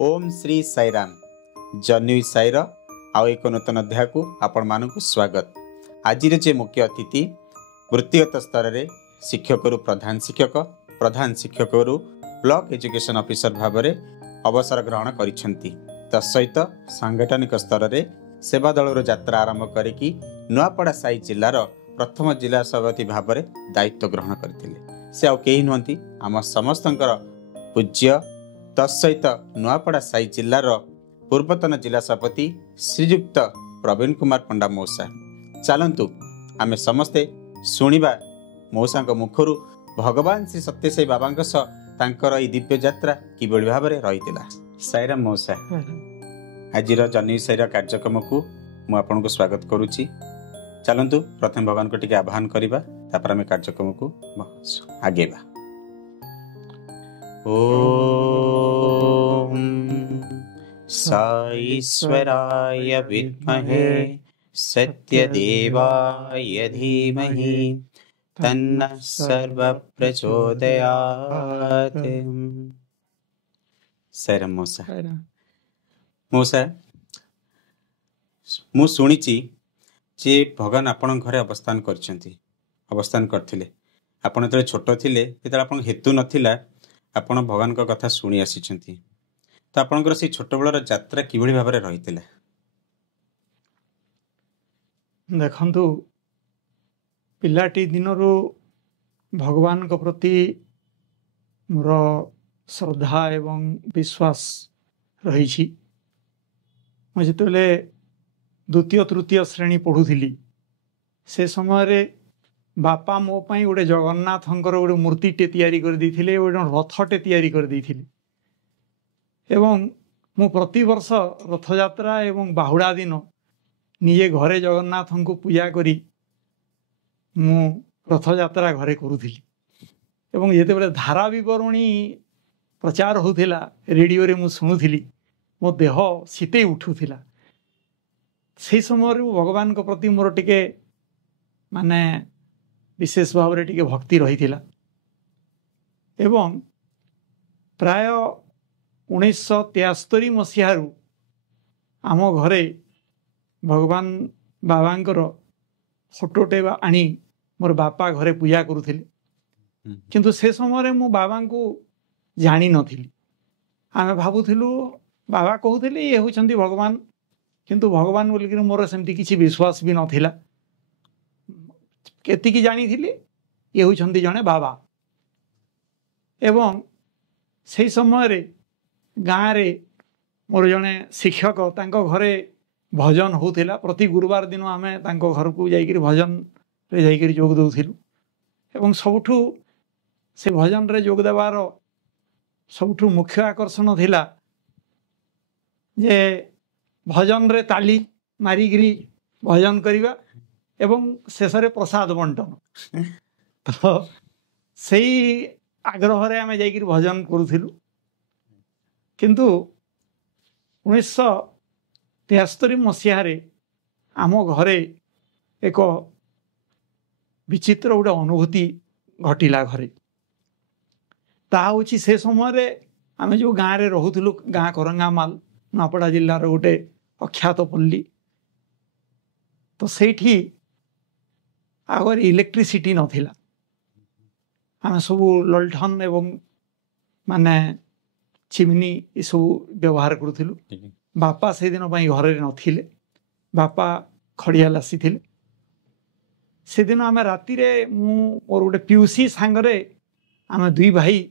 ओम श्री साईराम जन्यु साईर आउ एक नूतन अध्याय को आपण मानक स्वागत। आज जे मुख्य अतिथि वृत्तिगत स्तर में शिक्षक प्रधान शिक्षक ब्लॉक एजुकेशन ऑफिसर भाव में अवसर ग्रहण करिसेंती। तत्सहित सांगठनिक स्तर में सेवा दल यात्रा आरंभ करिकी नुआपड़ा साई जिलार प्रथम जिला सभापति भाव में दायित्व ग्रहण करथिले। से आउ केही नुहंती आम समस्तंकर पूज्य तत्सहित नुआपड़ा साई जिलार पूर्वतन जिला सभापति श्रीयुक्त प्रवीण कुमार पंडा मौसा। चलतु आमे समस्ते शुणिबा मौसा मुखर भगवान श्री सत्यसाई बाबा तांकर ई दिव्य यात्रा किभଳି भाबरे रहितिला। साईराम मौसा, आज जन्यु साईर कार्यक्रम को मु आपन को स्वागत करुची। चलतु प्रथम भगवान को टिके आह्वान करिबा, तापर आमे कार्यक्रम को आगेबा। ओम साईश्वराय विद्महे सत्यदेवाय धीमहि तन्नः सर्वः प्रचोदयात्। साईराम मौसा। मौसा, मु शुणिची जे भगवान आपण घरे अवस्थान करथिले। आपण जेतले छोट थिले तेतले आपण हेतु नथिला, आपण भगवान को कथा शुणी आसीचंती। तो आपनकर से छोट बेलर यात्रा किभଳି भाबरे रहितिला? देखंतु पिलाटी दिनरू भगवान को प्रति मोर श्रद्धा एवं विश्वास रही। मुझे द्वितीय तृतीय श्रेणी पढ़ुली से समय रे बापा मो पाई गोटे जगन्नाथंकर गोटे मूर्तिटे तैयारी कर देथिले, गोटे रथटे तैयारी कर देथिले। एवं मु प्रति वर्ष रथ यात्रा एवं बाहुड़ा दिन निजे घरे जगन्नाथ को पूजा करी मु रथ यात्रा घरे करुथिली। एवं जेतेबेले धारा विवरणी प्रचार होथिला रेडियो रे मु सुनुथिली, मो देह शीते उठुथिला। से समय रे भगवान को प्रति मोर टिके माने विशेष भाव रे टिके भक्ति रहिथिला। एवं प्राय 1973 मसीहारू आम घरे भगवान बाबांकर फोटोटे आनी मोर बापा घरे पूजा करुथिले। किंतु से समय रे मो बाबा को जानी नथिली। आमे भाबुथिलु बाबा कहूथिले ये होचंती भगवान, किंतु भगवान बोलिक मोर सेमती किसी विश्वास भी नथिला। केतिकी जानी थिली ये होचंती जने बाबा। एवं से समय रे गाँव रे मोर जने शिक्षक तांको घरे भजन होथिला। प्रति गुरुवार दिन आमे तांको घर को जाइकिरी भजन रे जाइकिरी जोग दउथिलु। एवं सबठु से भजन रे जोग देवार सबठु मुख्य आकर्षण थिला जे भजन रे ताली मारिगिरी भजन करिबा एवं शेष रे प्रसाद बंटन। तो सही आग्रह रे आमे जाइकिरी भजन करुथिलु। किंतु 1973 मसीह आम घरे एक विचित्र गोटे अनुभूति घटिला घरे। ता होची से समय रे आमे जो गाँव रे रहुथिलु, गाँ करंगामाल नुआपड़ा जिल्लार गोटे अख्यात पल्ली। तो सेठी आगर इलेक्ट्रिसिटी नथिला। आमे सब ललठन एवं माने चिमनी ये सब व्यवहार करुथिलु। बापा से दिन घरे नथिले, बापा खड़िया आसीथिले। से दिन आमे राति रे मु और गोटे पिउसी सांगरे आमे दुई भाई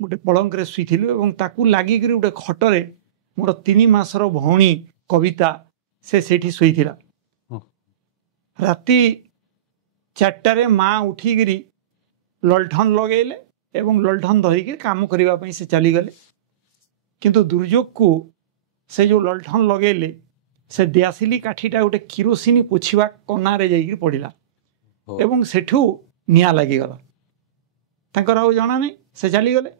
गोटे पलंक रे सुइथिलु एवं ताकू लागी करी गोटे खटरे मोर 3 मासर भौणी कविता से सेठी सुइथिला। राति 4टारे माँ उठिकी ललठन लगेले एवं ललठन धरिकी काम करबा पई से चली गले। किंतु दुर्योग को से जो ललठन लगेले से दियासिली काठीटा गोटे किरोसिनी पोछिबा कनारे जाइकी पड़िला एवं सेठू निया लागिगला। तांकर आउ जना नहीं, से चली गले।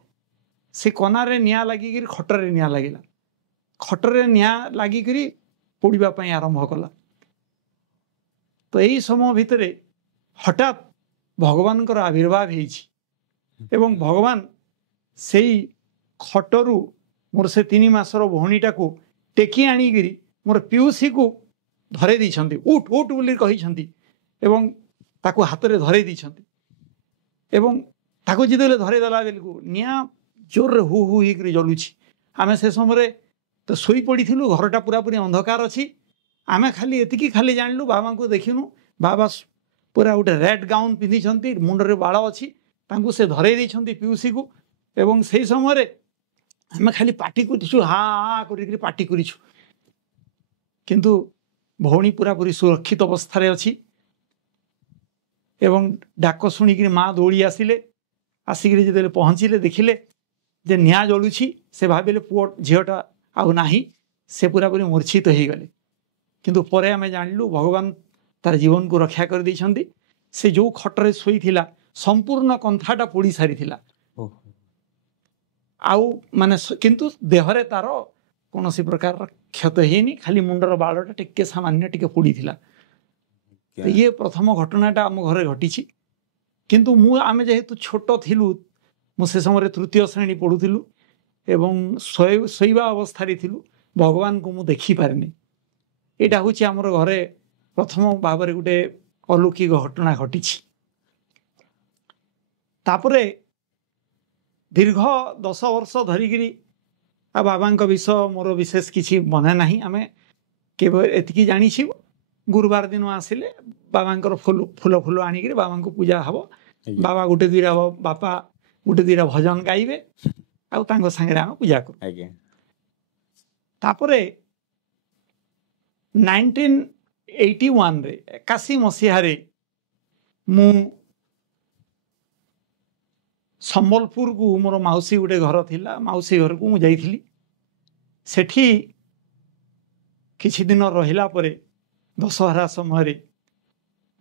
से कनारे निया लागिकी खटरे निया लागिला। खटरे निया लागिकी पोड़िबा पई आरंभ कला। तो यही समय भितरे हठात भगवान को आविर्भाव होइछि एवं भगवान से खटरू मोर से 3 मासर भौणीटा को टेकी आनिकी मोर पिउसी को धरे दी उठ उठ बोली कही एवं ताको हाथ में धरे दी एवं ताको जिते धरेदेला बेलू निआ जोर हु हु होकर जलुची आम से समय तो शोई पड़ी घरटा पूरा पूरी अंधकार अच्छी आम खाली एतिकी खाली जानलु बाबा को देखिनु बाबा पूरा गोटे रेड गाउन पिंधि मुंडरे बाल अच्छी तांको से धरे दी पिउसी को एवं से समय आम खाली पाटी कर हा हा कर पाटी करूँ किंतु भौणी पूरा पूरी सुरक्षित अवस्था अच्छी एवं डाक शुणिक माँ दौड़ी आसिले आसिक जो पहुँचले देखिले जे निआ जलुची से भाविले पुओ झीटा आउ नाही से पूरा पूरी मूर्छित हो गले किंतु परे आमे जानलु भगवान तार जीवन को रक्षा कर दी से जो खटरे शोई थिला संपूर्ण कंथाटा पोड़ी सारी थिला आउ माने किंतु देहरे तार कौन सी प्रकार क्षत हैनी खाली मुंडर बालटा टिके सामान्य टिके पोड़ी थिला तो ये प्रथम घटनाटा आम घरे घटी किंतु मु आमे जेहेतु छोट थिलु मु से समय तृतीय श्रेणी पढ़ुलु एवं शोवा अवस्था थिलु भगवान को मु देखी पारिनी यहाँ हूँ आमर घरे प्रथम भाव में गोटे अलौकिक घटना घटी तापरे दीर्घ 10 वर्ष धरिकी बाबा विषय मोर विशेष किसी मने ना आम केवल एतिकी जानी गुरुवार दिन आसिले बाबा फूल फूल फूल आनिक बाबा को पूजा हम बाबा गोटे दुईटा बापा गोटे दुईटा भजन गाइबे आउ सांगे आम पूजा कर तापरे 1981 रे 81 मसीह मु संबलपुर को मोर मौसी गोटे घर थिला मौसी घर को मुझे सेठी किछि दिन रहिला परे दशहरा समय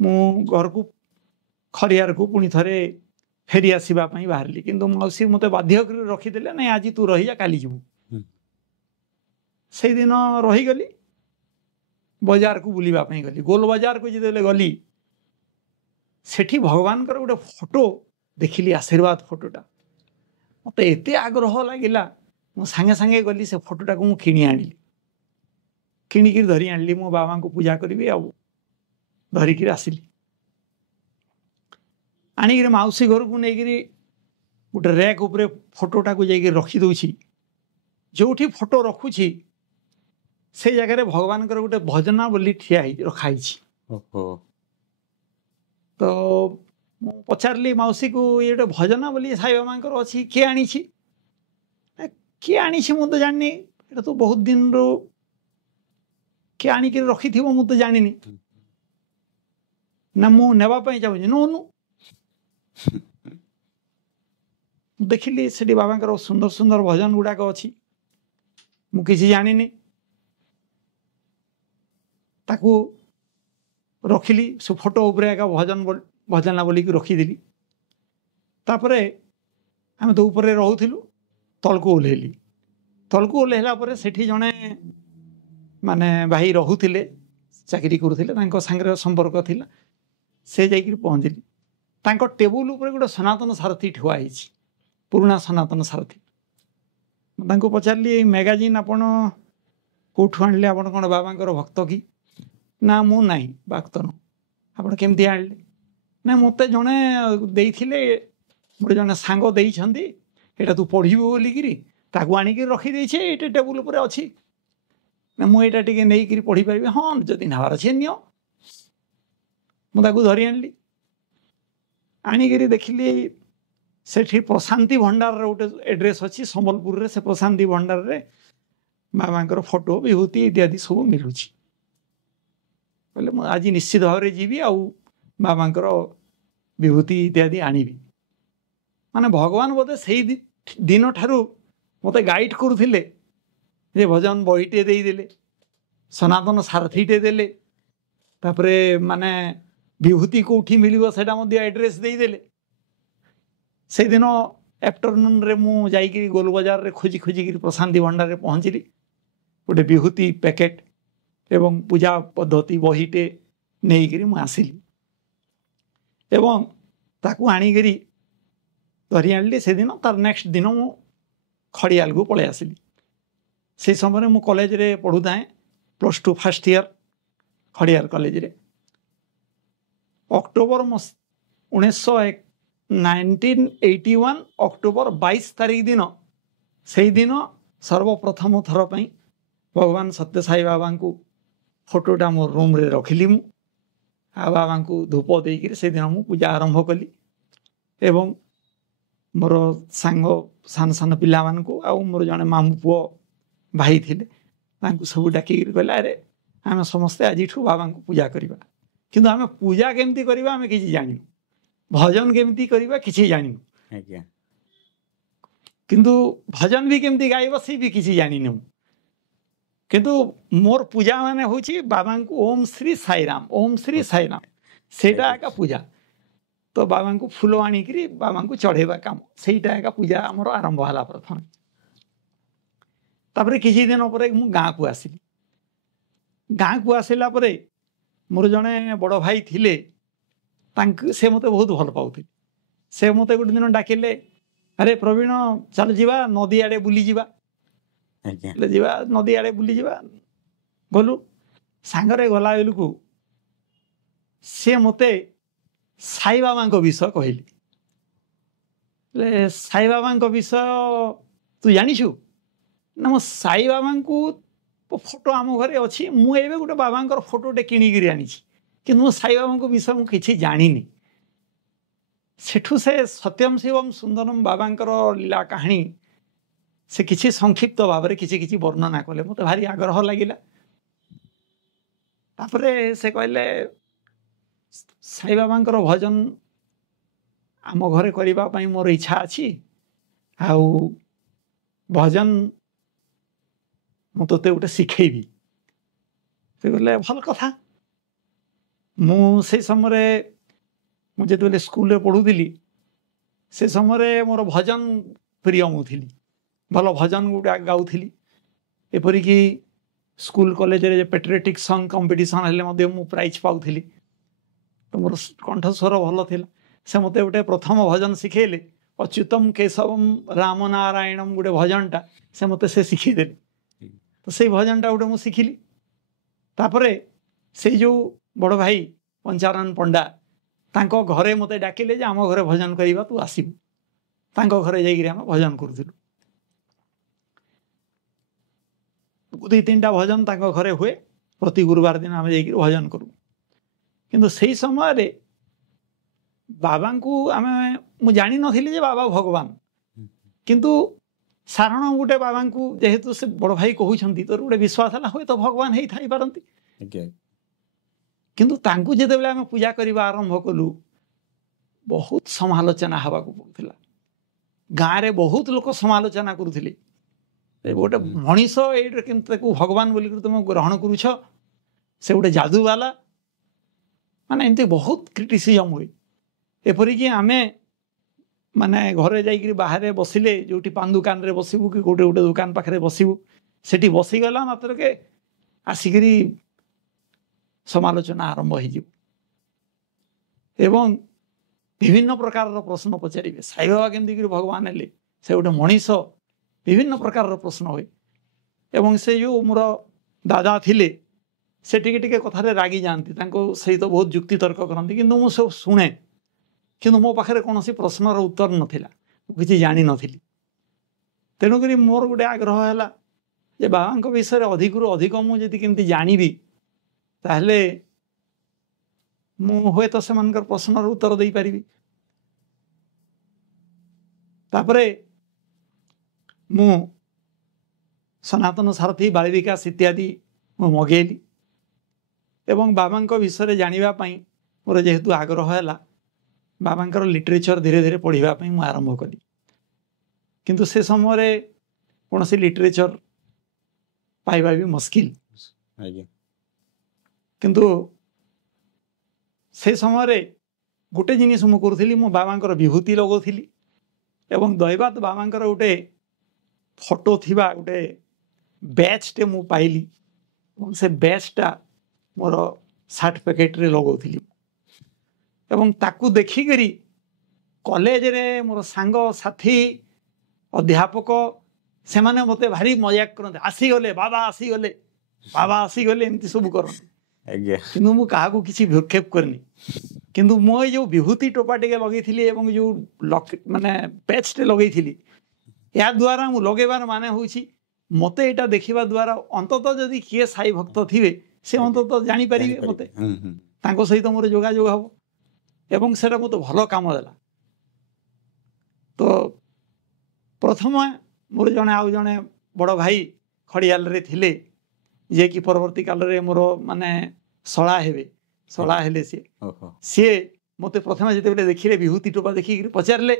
मु घर को खरियार को पुणी थे फेरी आसवा बाहर किंतु मौसी मत बाध्य कर रखीदे ना आज तू रही जा काली जीवु से दिन रहीगली बजार को बुलवा गली गोल बजार को जिते गली सेठी भगवान गोटे फोटो देखिली आशीर्वाद फोटोटा मत एत आग्रह लगिला मो सांगे सांगे गली से फोटोटा को मुझे किणी आनिली किणिकी धरी आनिली मो बाबा को पूजा करी आ धरिकी आसिली आनिक मौसी घर को लेकिन गोटे रैक उपरे फोटोटा को जाकर रखीदे जो फोटो रखुची से जगह भगवान गोटे भजना बोली ठिया रखाई तो पचारि मौसी को ये गोटे भजना बोली साई बाबा अच्छी किए आनी किए आनी मुझे जानी ये तो बहुत दिन रो किए आनिक रखी थी मुझे जानी ना मु नेवाई चाहूँ नो देखिली से बाबा सुंदर सुंदर भजन गुड़ाक अच्छी मुझे जानी ताकू रखिली से फोटो उपरे एका भजना बोलिक रखीदेली तापरे आम तो ऊपर रोलु तलको ओह्लैली तलको ओह्लैला सेठी जड़े माने भाई रोते चाकरी करुले सांगे संपर्क थिला से जाकर पहुँचली तांको टेबुल ऊपर गोटे सनातन सारथी ठुआई पुराना सनातन सारथी तांको पचारि मैगजीन आपण कौटू आनिले आपण कौन बाबा भक्त कि ना मु ना भक्त नु आपण केमती आनिले ना मत जड़े गोटे जड़े सांग देटा तू पढ़ू बोलिकी ताकू आणिक रखीदे ये टेबुल उपर अच्छी ना मुझे टे नहीं पढ़ी पारि हाँ जदि नबार अच्छे नि मुझे धरी आनली आनिक देखिली सेठी प्रशांति भंडार गोटे एड्रेस अच्छी संबलपुर से प्रशांति भंडार रे बाबा फोटो विभूति इत्यादि सब मिलूँ बोले आज निश्चित भाव में जीवी आउ बाबा विभूति इत्यादि आनी माने भगवान बोधे से दिन ठारू मत गाइड करुले जे भजन बहीटे देदेले सनातन सारथीटे देले तापरे माने विभूति कौटी मिल से एड्रेस देदेले से दिन आफ्टरनून रे मु जाइकरी गोल बाजार रे खोजी खोजिकी प्रशांति भंडार रे पहुँचली गोटे विभूति पैकेट एवं पूजा पद्धति बहीटे नहीं मुझे आसिली एवं ताकू आणिक धरी आनली से दिन तार नेक्स्ट दिन मु खड़ियाल को पलि आसिली से समय मु कॉलेज रे पढ़ुता +2 फर्स्ट ईयर खड़ियार कॉलेज रे अक्टोबर 1981 अक्टोबर 22 तारीख दिन से दिन सर्वप्रथम थर पर भगवान सत्य साई बाबा को फोटोटा मोर रूम रे रखिली मु आ बाबा को धूप देकर से दिन मु पूजा आरंभ कली एवं मोर सांग सान सान पिला मान को आ मोर जने मामू पुओ भाई थिले तांको सब डाकी कहला अरे आम समस्ते आज बाबा को पूजा करवा किंतु आम पूजा केमती करवा आम किसी जानी भजन केमती करवा किसी जानी किंतु भजन भी केमती गाइब सी भी किसी जानी किंतु मोर पूजा माने होची बाबा को ओम श्री साईराम सेटा एका पूजा तो बाबा को फूल आनिकी बाबा को चढ़ेवा काम सेटा एका पूजा आमर आरंभ है प्रथम तापर किसी दिन पर मु गाँ को आसिली गाँ को आसला मोर जड़े बड़ भाई थिले से मते बहुत भल पाउथिले से मते गोटे दिन डाकिले अरे प्रवीण चल जीवा नदी आड़े बुली जीवा जीवा नदी आड़े बुली जीवा गलु सांगरे गला बेलू से मते साई बाबा विषय कहली साई बाबा विषय तू जानिछु ना मो साई बाबा को फोटो आम घरे अच्छी मुझे गोटे बाबा फोटोटे किणिकी आनी कि मो साई बाबा विषय मुझे किसी जानी सेठू से सत्यम शिवम सुंदरम बाबा लीला कहानी से किसी संक्षिप्त भाव में किसी वर्णना कले मत भारी आग्रह लगिला तापरे से कहले साई बाबा भजन आम घरे करने मोर इच्छा अच्छी आउ भजन मुझे गोटे शिखेबी से कहले भल कथा से समय मुझे स्कूल पढ़ुली से समय मोर भजन प्रिय मुझी भल भजन गोटे गाऊली एपरिकी स्कूल कॉलेज रे पेट्रियोटिक सॉन्ग कंपटीशन हेले मु प्राइज पाऊली तो मोर कंठस्वर भल थिला से मते गोटे प्रथम भजन शिखेले अच्युतम केशवम राम नारायणम गोटे भजनटा से मते से शिखीदेले तो से भजनटा गोटे मुझे शिखिली तापरे से जो बड़ भाई पंचानन पंडा तांको घरे मते डाकिले जे आम घरे भजन करवा तू आसबू तांको घरे जाइए आम भजन करूँ दुई तीन टा भजन तांको घरे हुए प्रति गुरुवार दिन आम जाइए भजन करूँ किंतु से समय बाबा को आम मु जानी नथिली जे बाबा भगवान किंतु साधारण गोटे बाबा को जेहेतु से बड़ भाई कहते तोर गोटे विश्वास है हुए तो भगवान ही थाई पारती किंतु तांकु जेतेबेले आम पूजा करवा आरंभ कलु बहुत समालोचना हवा को पड़ता गाँव में बहुत लोग समालोचना करुले गोटे मनीष ये भगवान बोलिक तुम ग्रहण करुछ से गोटे जादूवाला माने एमती बहुत क्रिटिसिजम हुए एपरिकी आमे माने घरे जाइए बाहर बसिले जो पान दुकान रे बसबू कि गोटे गोटे दुकान पाखे बसबू से बसीगला मात्र के आसिकी समालोचना आरंभ हो एवं विभिन्न प्रकार प्रश्न पचारे साई बाबा केमती भगवान हेले से गोटे मनीष विभिन्न प्रकार प्रश्न हुए एवं से जो मोर दादा थिले से टिके कथारे रागी जाती सहित बहुत युक्ति तर्क करती कि मुझे सब शुणे कि मो पाखे कौन प्रश्नर उत्तर नाला किसी जानी नी तेणुक मोर गोटे आग्रह है जे बाबा विषय अधिक रु अधिक मुझे केमती जानिबी ताहले मु हुए तो से प्रश्नर उत्तर दे पारि तापरे मु सनातन सारथी बाल विकास इत्यादि मु मगेली एवं बाबा विषय जानापी मोर जेहेतु आग्रह है बाबा लिटरेचर धीरे धीरे पढ़ापी मुझे आरंभ कली किंतु से समय कौन सी लिटरेचर पाइबा भी मुस्किल किंतु से समय गोटे जिनिस मु करूली मो बाबा विभूति लगौली एवं दैवात बाबा गोटे फोटो थिबा गोटे बैचटे मु पाइली से बैचटा मोर सार्ट पैकेट रे लगौली एवं ताकू देखिकरी कॉलेज रे मोर सांग साथी अध्यापक ସେମାନେ ମୋତେ ଭାରି ମଜାକ କରନ୍ତି, ଆସିଗଲେ ବାବା ଆସିଗଲେ ଏମିତି ସବୁ କରନ୍ତି। ଆଜ୍ଞା କିନ୍ତୁ ମୁଁ କାହାକୁ କିଛି ଭ୍ରୂକ୍ଷେପ କରିନି। କିନ୍ତୁ ମୁଁ ଏଇ ଯେଉଁ ବିଭୂତି ଟୋପା ଟିକେ ଲଗେଇଥିଲି ଏବଂ ଯେଉଁ ମାନେ ପ୍ୟାଚ୍ଟେ ଲଗେଇଥିଲି, ଏହା ଦ୍ୱାରା ମୁଁ ଲଗେଇବାର ମାନେ ହେଉଛି ମୋତେ ଏଇଟା ଦେଖିବା ଦ୍ୱାରା ଅନ୍ତତଃ ଯଦି କିଏ ସାଇ ଭକ୍ତ ଥିବେ ସେ ଅନ୍ତତଃ ଜାଣିପାରିବେ ମୋତେ, ତାଙ୍କ ସହିତ ମୋର ଯୋଗାଯୋଗ ହେବ ଏବଂ ସେଇଟା ମୋତେ ଭଲ କାମ ଦେଲା। ତ ପ୍ରଥମେ ମୋର ଆଉ ଜଣେ ବଡ଼ ଭାଇ ଖଡ଼ିଆଲରେ ଥିଲେ, ଯିଏକି ପରବର୍ତ୍ତୀ କାଳରେ ମୋର ମାନେ ଶଳା ହେଲେ ସିଏ ମୋତେ ପ୍ରଥମେ ଯେତେବେଳେ ଦେଖିଲେ ବିଭୂତି ଟୋପା ଦେଖିକି ପଚାରିଲେ,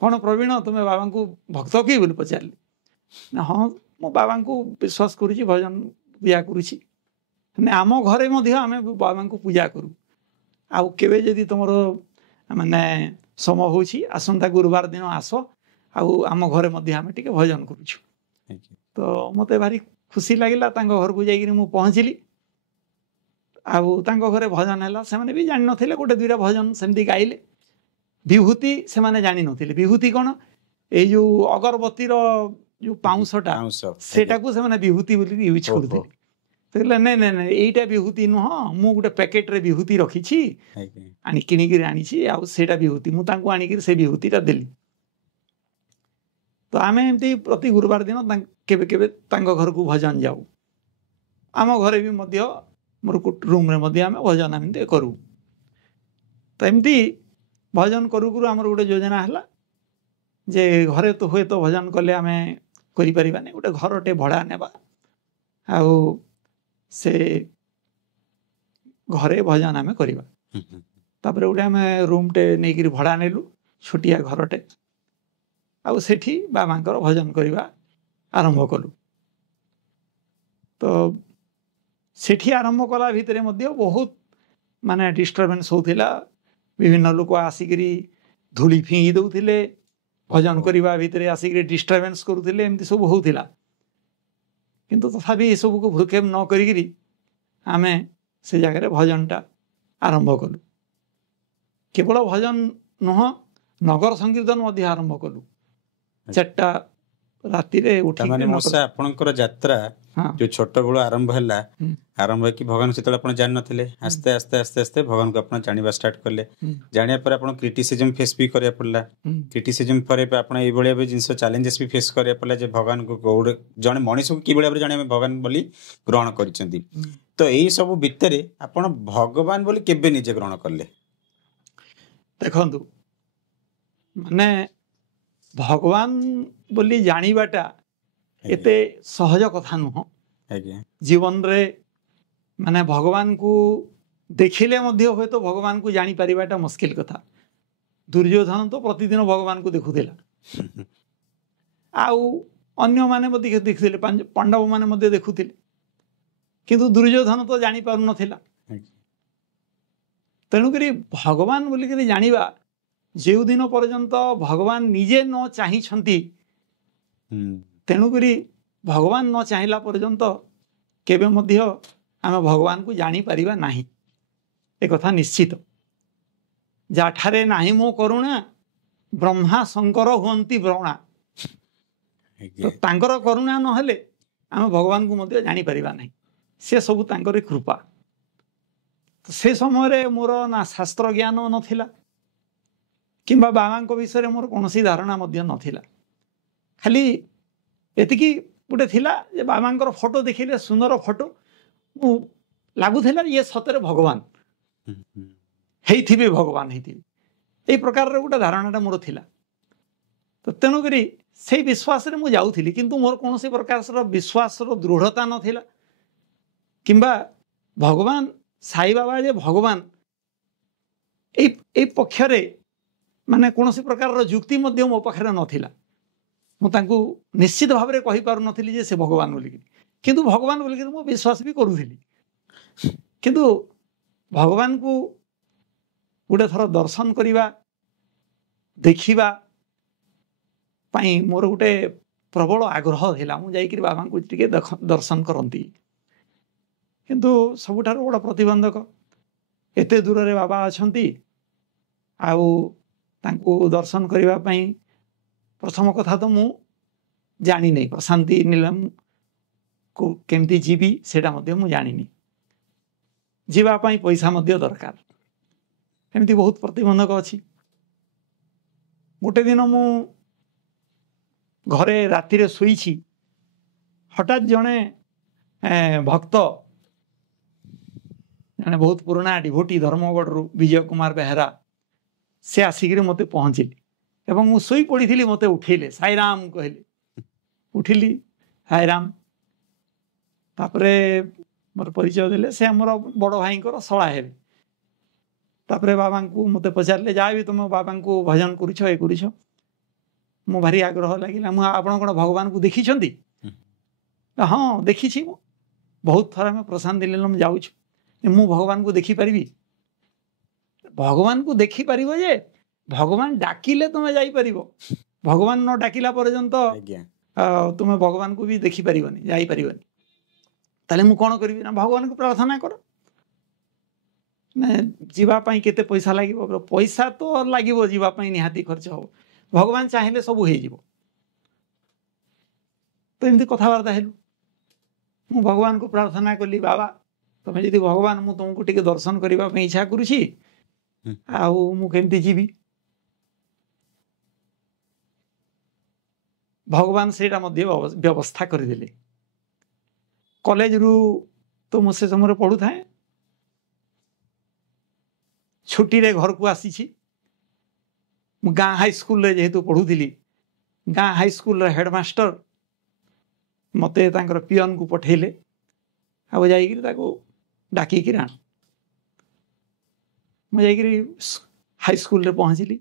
କ'ଣ ପ୍ରବୀଣ ତୁମେ ବାବାଙ୍କୁ ଭକ୍ତ କି ବୋଲି ପଚାରିଲେ। ନା ହଁ ମୁଁ ବାବାଙ୍କୁ ବିଶ୍ୱାସ କରୁଛି, ଭଜନ ପୂଜା କରୁଛି, ଆମ ଘରେ ମଧ୍ୟ ଆମେ ବାବାଙ୍କୁ ପୂଜା କରୁ। ଆଉ କେବେ ଯଦି ତୁମର ମାନେ ସମୟ ହେଉଛି ଆସନ୍ତା ଗୁରୁବାର ଦିନ ଆସ, ଆଉ ଆମ ଘରେ ମଧ୍ୟ ଆମେ ଟିକେ ଭଜନ କରୁଛୁ। ତ ମୋତେ ଭାରି ଖୁସି ଲାଗିଲା। ତାଙ୍କ ଘରକୁ ଯାଇକିରି ମୁଁ ପହଞ୍ଚିଲି, ଆଉ ତାଙ୍କ ଘରେ ଭଜନ ହେଲା। ସେମାନେ ବି ଜାଣିନଥିଲେ, ଗୋଟେ ଦୁଇଟା ଭଜନ ସେମିତି ଗାଇଲେ। ବିଭୂତି ସେମାନେ ଜାଣିନଥିଲେ। ବିଭୂତି କ'ଣ, ଏଇ ଯେଉଁ ଅଗରବତୀର ଯେଉଁ ପାଉଁଶଟା ସେଟାକୁ ସେମାନେ ବିଭୂତି ବୋଲିକି ୟୁଜ୍ କରୁଥିଲେ। କହିଲେ ନାଇଁ ଏଇଟା ବିଭୂତି ନୁହଁ, ମୁଁ ଗୋଟେ ପ୍ୟାକେଟରେ ବିଭୂତି ରଖିଛି, କିଣିକିରି ଆଣିଛି, ଆଉ ସେଇଟା ବିଭୂତି। ମୁଁ ତାଙ୍କୁ ଆଣିକିରି ସେ ବିଭୂତିଟା ଦେଲି। ତ ଆମେ ଏମିତି ପ୍ରତି ଗୁରୁବାର ଦିନ କେବେ କେବେ ତାଙ୍କ ଘରକୁ ଭଜନ ଯାଉ। ଆମ ଘରେ ବି ମଧ୍ୟ ମୋର ରୁମ୍ରେ ମଧ୍ୟ ଆମେ ଭଜନ ଏମିତି କରୁ। ତ ଏମିତି ଭଜନ କରୁ ଆମର ଗୋଟେ ଯୋଜନା ହେଲା ଯେ ଘରେ ତ ହୁଏତ ଭଜନ କଲେ ଆମେ କରିପାରିବାନି, ଗୋଟେ ଘରଟେ ଭଡ଼ା ନେବା, ଆଉ ସେ ଘରେ ଭଜନ ଆମେ କରିବା। ତାପରେ ଗୋଟେ ଆମେ ରୁମ୍ଟେ ନେଇକିରି ଭଡ଼ା ନେଲୁ, ଛୋଟିଆ ଘରଟେ, ଆଉ ସେଠି ବାବାଙ୍କର ଭଜନ କରିବା ଆରମ୍ଭ କଲୁ। ତ ସେଠି ଆରମ୍ଭ କଲା ଭିତରେ ମଧ୍ୟ ବହୁତ ମାନେ ଡିଷ୍ଟର୍ବାନ୍ସ ହେଉଥିଲା। ବିଭିନ୍ନ ଲୋକ ଆସିକିରି ଧୂଳି ଫିଙ୍ଗି ଦେଉଥିଲେ, ଭଜନ କରିବା ଭିତରେ ଆସିକିରି ଡିଷ୍ଟର୍ବାନ୍ସ କରୁଥିଲେ, ଏମିତି ସବୁ ହେଉଥିଲା। କିନ୍ତୁ ତଥାପି ଏସବୁକୁ ଭ୍ରୂକ୍ଷେପ ନ କରିକିରି ଆମେ ସେ ଜାଗାରେ ଭଜନଟା ଆରମ୍ଭ କଲୁ। କେବଳ ଭଜନ ନୁହଁ, ନଗର ସଂକୀର୍ତ୍ତନ ମଧ୍ୟ ଆରମ୍ଭ କଲୁ। 4ଟା ରାତିରେ ଉଠିକି ଆପଣଙ୍କର ଯାତ୍ରା ଯୋଉ ଛୋଟ ବେଳୁ ଆରମ୍ଭ ହେଲା, ଆରମ୍ଭ ହେଇକି ଭଗବାନ ସେତେବେଳେ ଆପଣ ଜାଣିନଥିଲେ, ଆସ୍ତେ ଆସ୍ତେ ଆସ୍ତେ ଆସ୍ତେ ଭଗବାନଙ୍କୁ ଆପଣ ଜାଣିବା ଷ୍ଟାର୍ଟ କଲେ। ଜାଣିବା ପରେ ଆପଣ କ୍ରିଟିସିଜମ ଫେସ୍ ବି କରିବାକୁ ପଡ଼ିଲା। କ୍ରିଟିସିଜମ ପରେ ଆପଣ ଏଇଭଳିଆ ବି ଜିନିଷ ଚ୍ୟାଲେଞ୍ଜେସ୍ ବି ଫେସ୍ କରିବାକୁ ପଡ଼ିଲା ଯେ ଭଗବାନଙ୍କୁ ଜଣେ ମଣିଷକୁ କିଭଳି ଭାବରେ ଜଣେ ଆମେ ଭଗବାନ ବୋଲି ଗ୍ରହଣ କରିଛନ୍ତି। ତ ଏଇ ସବୁ ଭିତରେ ଆପଣ ଭଗବାନ ବୋଲି କେବେ ନିଜେ ଗ୍ରହଣ କଲେ? ଦେଖନ୍ତୁ, ମାନେ ଭଗବାନ ବୋଲି ଜାଣିବାଟା ଏତେ ସହଜ କଥା ନୁହଁ। ଜୀବନରେ ମାନେ ଭଗବାନଙ୍କୁ ଦେଖିଲେ ମଧ୍ୟ ହୁଏତ ଭଗବାନଙ୍କୁ ଜାଣିପାରିବାଟା ମୁସ୍କିଲ କଥା। ଦୁର୍ଯ୍ୟୋଧନ ତ ପ୍ରତିଦିନ ଭଗବାନଙ୍କୁ ଦେଖୁଥିଲା, ଆଉ ଅନ୍ୟମାନେ ମଧ୍ୟ ଦେଖୁଥିଲେ, ପାଣ୍ଡବମାନେ ମଧ୍ୟ ଦେଖୁଥିଲେ, କିନ୍ତୁ ଦୁର୍ଯ୍ୟୋଧନ ତ ଜାଣିପାରୁନଥିଲା। ତେଣୁକରି ଭଗବାନ ବୋଲିକରି ଜାଣିବା, ଯେଉଁଦିନ ପର୍ଯ୍ୟନ୍ତ ଭଗବାନ ନିଜେ ନ ଚାହିଁଛନ୍ତି, ତେଣୁକରି ଭଗବାନ ନ ଚାହିଁଲା ପର୍ଯ୍ୟନ୍ତ କେବେ ମଧ୍ୟ ଆମେ ଭଗବାନଙ୍କୁ ଜାଣିପାରିବା ନାହିଁ, ଏକଥା ନିଶ୍ଚିତ। ଯାଠାରେ ନାହିଁ ମୋ କରୁଣା, ବ୍ରହ୍ମା ଶଙ୍କର ହୁଅନ୍ତି ବ୍ରଣା। ତାଙ୍କର କରୁଣା ନହେଲେ ଆମେ ଭଗବାନଙ୍କୁ ମଧ୍ୟ ଜାଣିପାରିବା ନାହିଁ, ସେ ସବୁ ତାଙ୍କରି କୃପା। ସେ ସମୟରେ ମୋର ନା ଶାସ୍ତ୍ର ଜ୍ଞାନ ନଥିଲା, କିମ୍ବା ବାବାଙ୍କ ବିଷୟରେ ମୋର କୌଣସି ଧାରଣା ମଧ୍ୟ ନଥିଲା। ଖାଲି ଏତିକି ଗୋଟେ ଥିଲା ଯେ ବାବାଙ୍କର ଫଟୋ ଦେଖିଲେ, ସୁନ୍ଦର ଫଟୋ, ମୁଁ ଲାଗୁଥିଲା ଇଏ ସତରେ ଭଗବାନ ହେଇଥିବେ, ଭଗବାନ ହେଇଥିବେ, ଏଇ ପ୍ରକାରର ଗୋଟେ ଧାରଣାଟା ମୋର ଥିଲା। ତ ତେଣୁକରି ସେଇ ବିଶ୍ୱାସରେ ମୁଁ ଯାଉଥିଲି, କିନ୍ତୁ ମୋର କୌଣସି ପ୍ରକାରର ବିଶ୍ୱାସର ଦୃଢ଼ତା ନଥିଲା, କିମ୍ବା ଭଗବାନ ସାଇବାବା ଯେ ଭଗବାନ ଏଇ ପକ୍ଷରେ ମାନେ କୌଣସି ପ୍ରକାରର ଯୁକ୍ତି ମଧ୍ୟ ମୋ ପାଖରେ ନଥିଲା। ମୁଁ ତାଙ୍କୁ ନିଶ୍ଚିତ ଭାବରେ କହିପାରୁନଥିଲି ଯେ ସେ ଭଗବାନ ବୋଲିକି, କିନ୍ତୁ ଭଗବାନ ବୋଲିକି ମୁଁ ବିଶ୍ୱାସ ବି କରୁଥିଲି। କିନ୍ତୁ ଭଗବାନଙ୍କୁ ଗୋଟେ ଥର ଦର୍ଶନ କରିବା, ଦେଖିବା ପାଇଁ ମୋର ଗୋଟେ ପ୍ରବଳ ଆଗ୍ରହ ଥିଲା। ମୁଁ ଯାଇକରି ବାବାଙ୍କୁ ଟିକେ ଦର୍ଶନ କରନ୍ତି, କିନ୍ତୁ ସବୁଠାରୁ ବଡ଼ ପ୍ରତିବନ୍ଧକ, ଏତେ ଦୂରରେ ବାବା ଅଛନ୍ତି, ଆଉ ତାଙ୍କୁ ଦର୍ଶନ କରିବା ପାଇଁ ପ୍ରଥମ କଥା ତ ମୁଁ जानी नहीं प्रशांति नीलम को केमती जीवी सेटा मध्य मु जानिनी जीवा पाई पैसा मध्य दरकार एमती बहुत प्रतिबंधक अच्छी गोटे दिन मु घरे राति रे सोईछि हठात जने भक्त जने बहुत पुराना डिभोटी धर्मगढ़ रु विजय कुमार बेहरा से आसिक मते पहुँचली एवं मु सोई पड़ी मते उठेले साईराम कहले उठिली साईराम तापरे मोर परिचय देले से हमर बड़ भाई शला हेबे तापरे बाबा को मते पचारे जहाँ भी तुम बाबा को भजन करुछ ये करुछ मो भारी आग्रह लगे आपण कौन भगवान को देखी हाँ देखी बहुत थर आम प्रशांत लीलम जाऊँ मु भगवान को देखिपारि भगवान को देखिपार जे भगवान डाकिले तुम जापर भगवान न डाकिला पर्यंत तुम भगवान को भी देखिपार जापर ताले मु कौन करी ना भगवान को प्रार्थना कर जीवापाई केते पैसा लगे पैसा तो लगे जीवापाई निहाती खर्च हो भगवान चाहिए सब हो तो एमती कथबार्ता हेलु मु भगवान को प्रार्थना कली बाबा तुम्हें जदि भगवान मु तुमको टिके दर्शन करने इच्छा करुछि आउ मु केमती जीवी भगवान सेटा मध्य व्यवस्था करदेले कॉलेज रु तो मु से समय पढ़ू थाए छुट्टी रे घर को आसी गाँ हाई स्कूल रे जेहेतु पढ़ुली गाँ हाई स्कूल रे हेडमास्टर मते तांकर पियन को पठेले आ जाइकिरी ताको डाकिकी आण मु जाइकिरी हाई स्कूल रे पहुँचली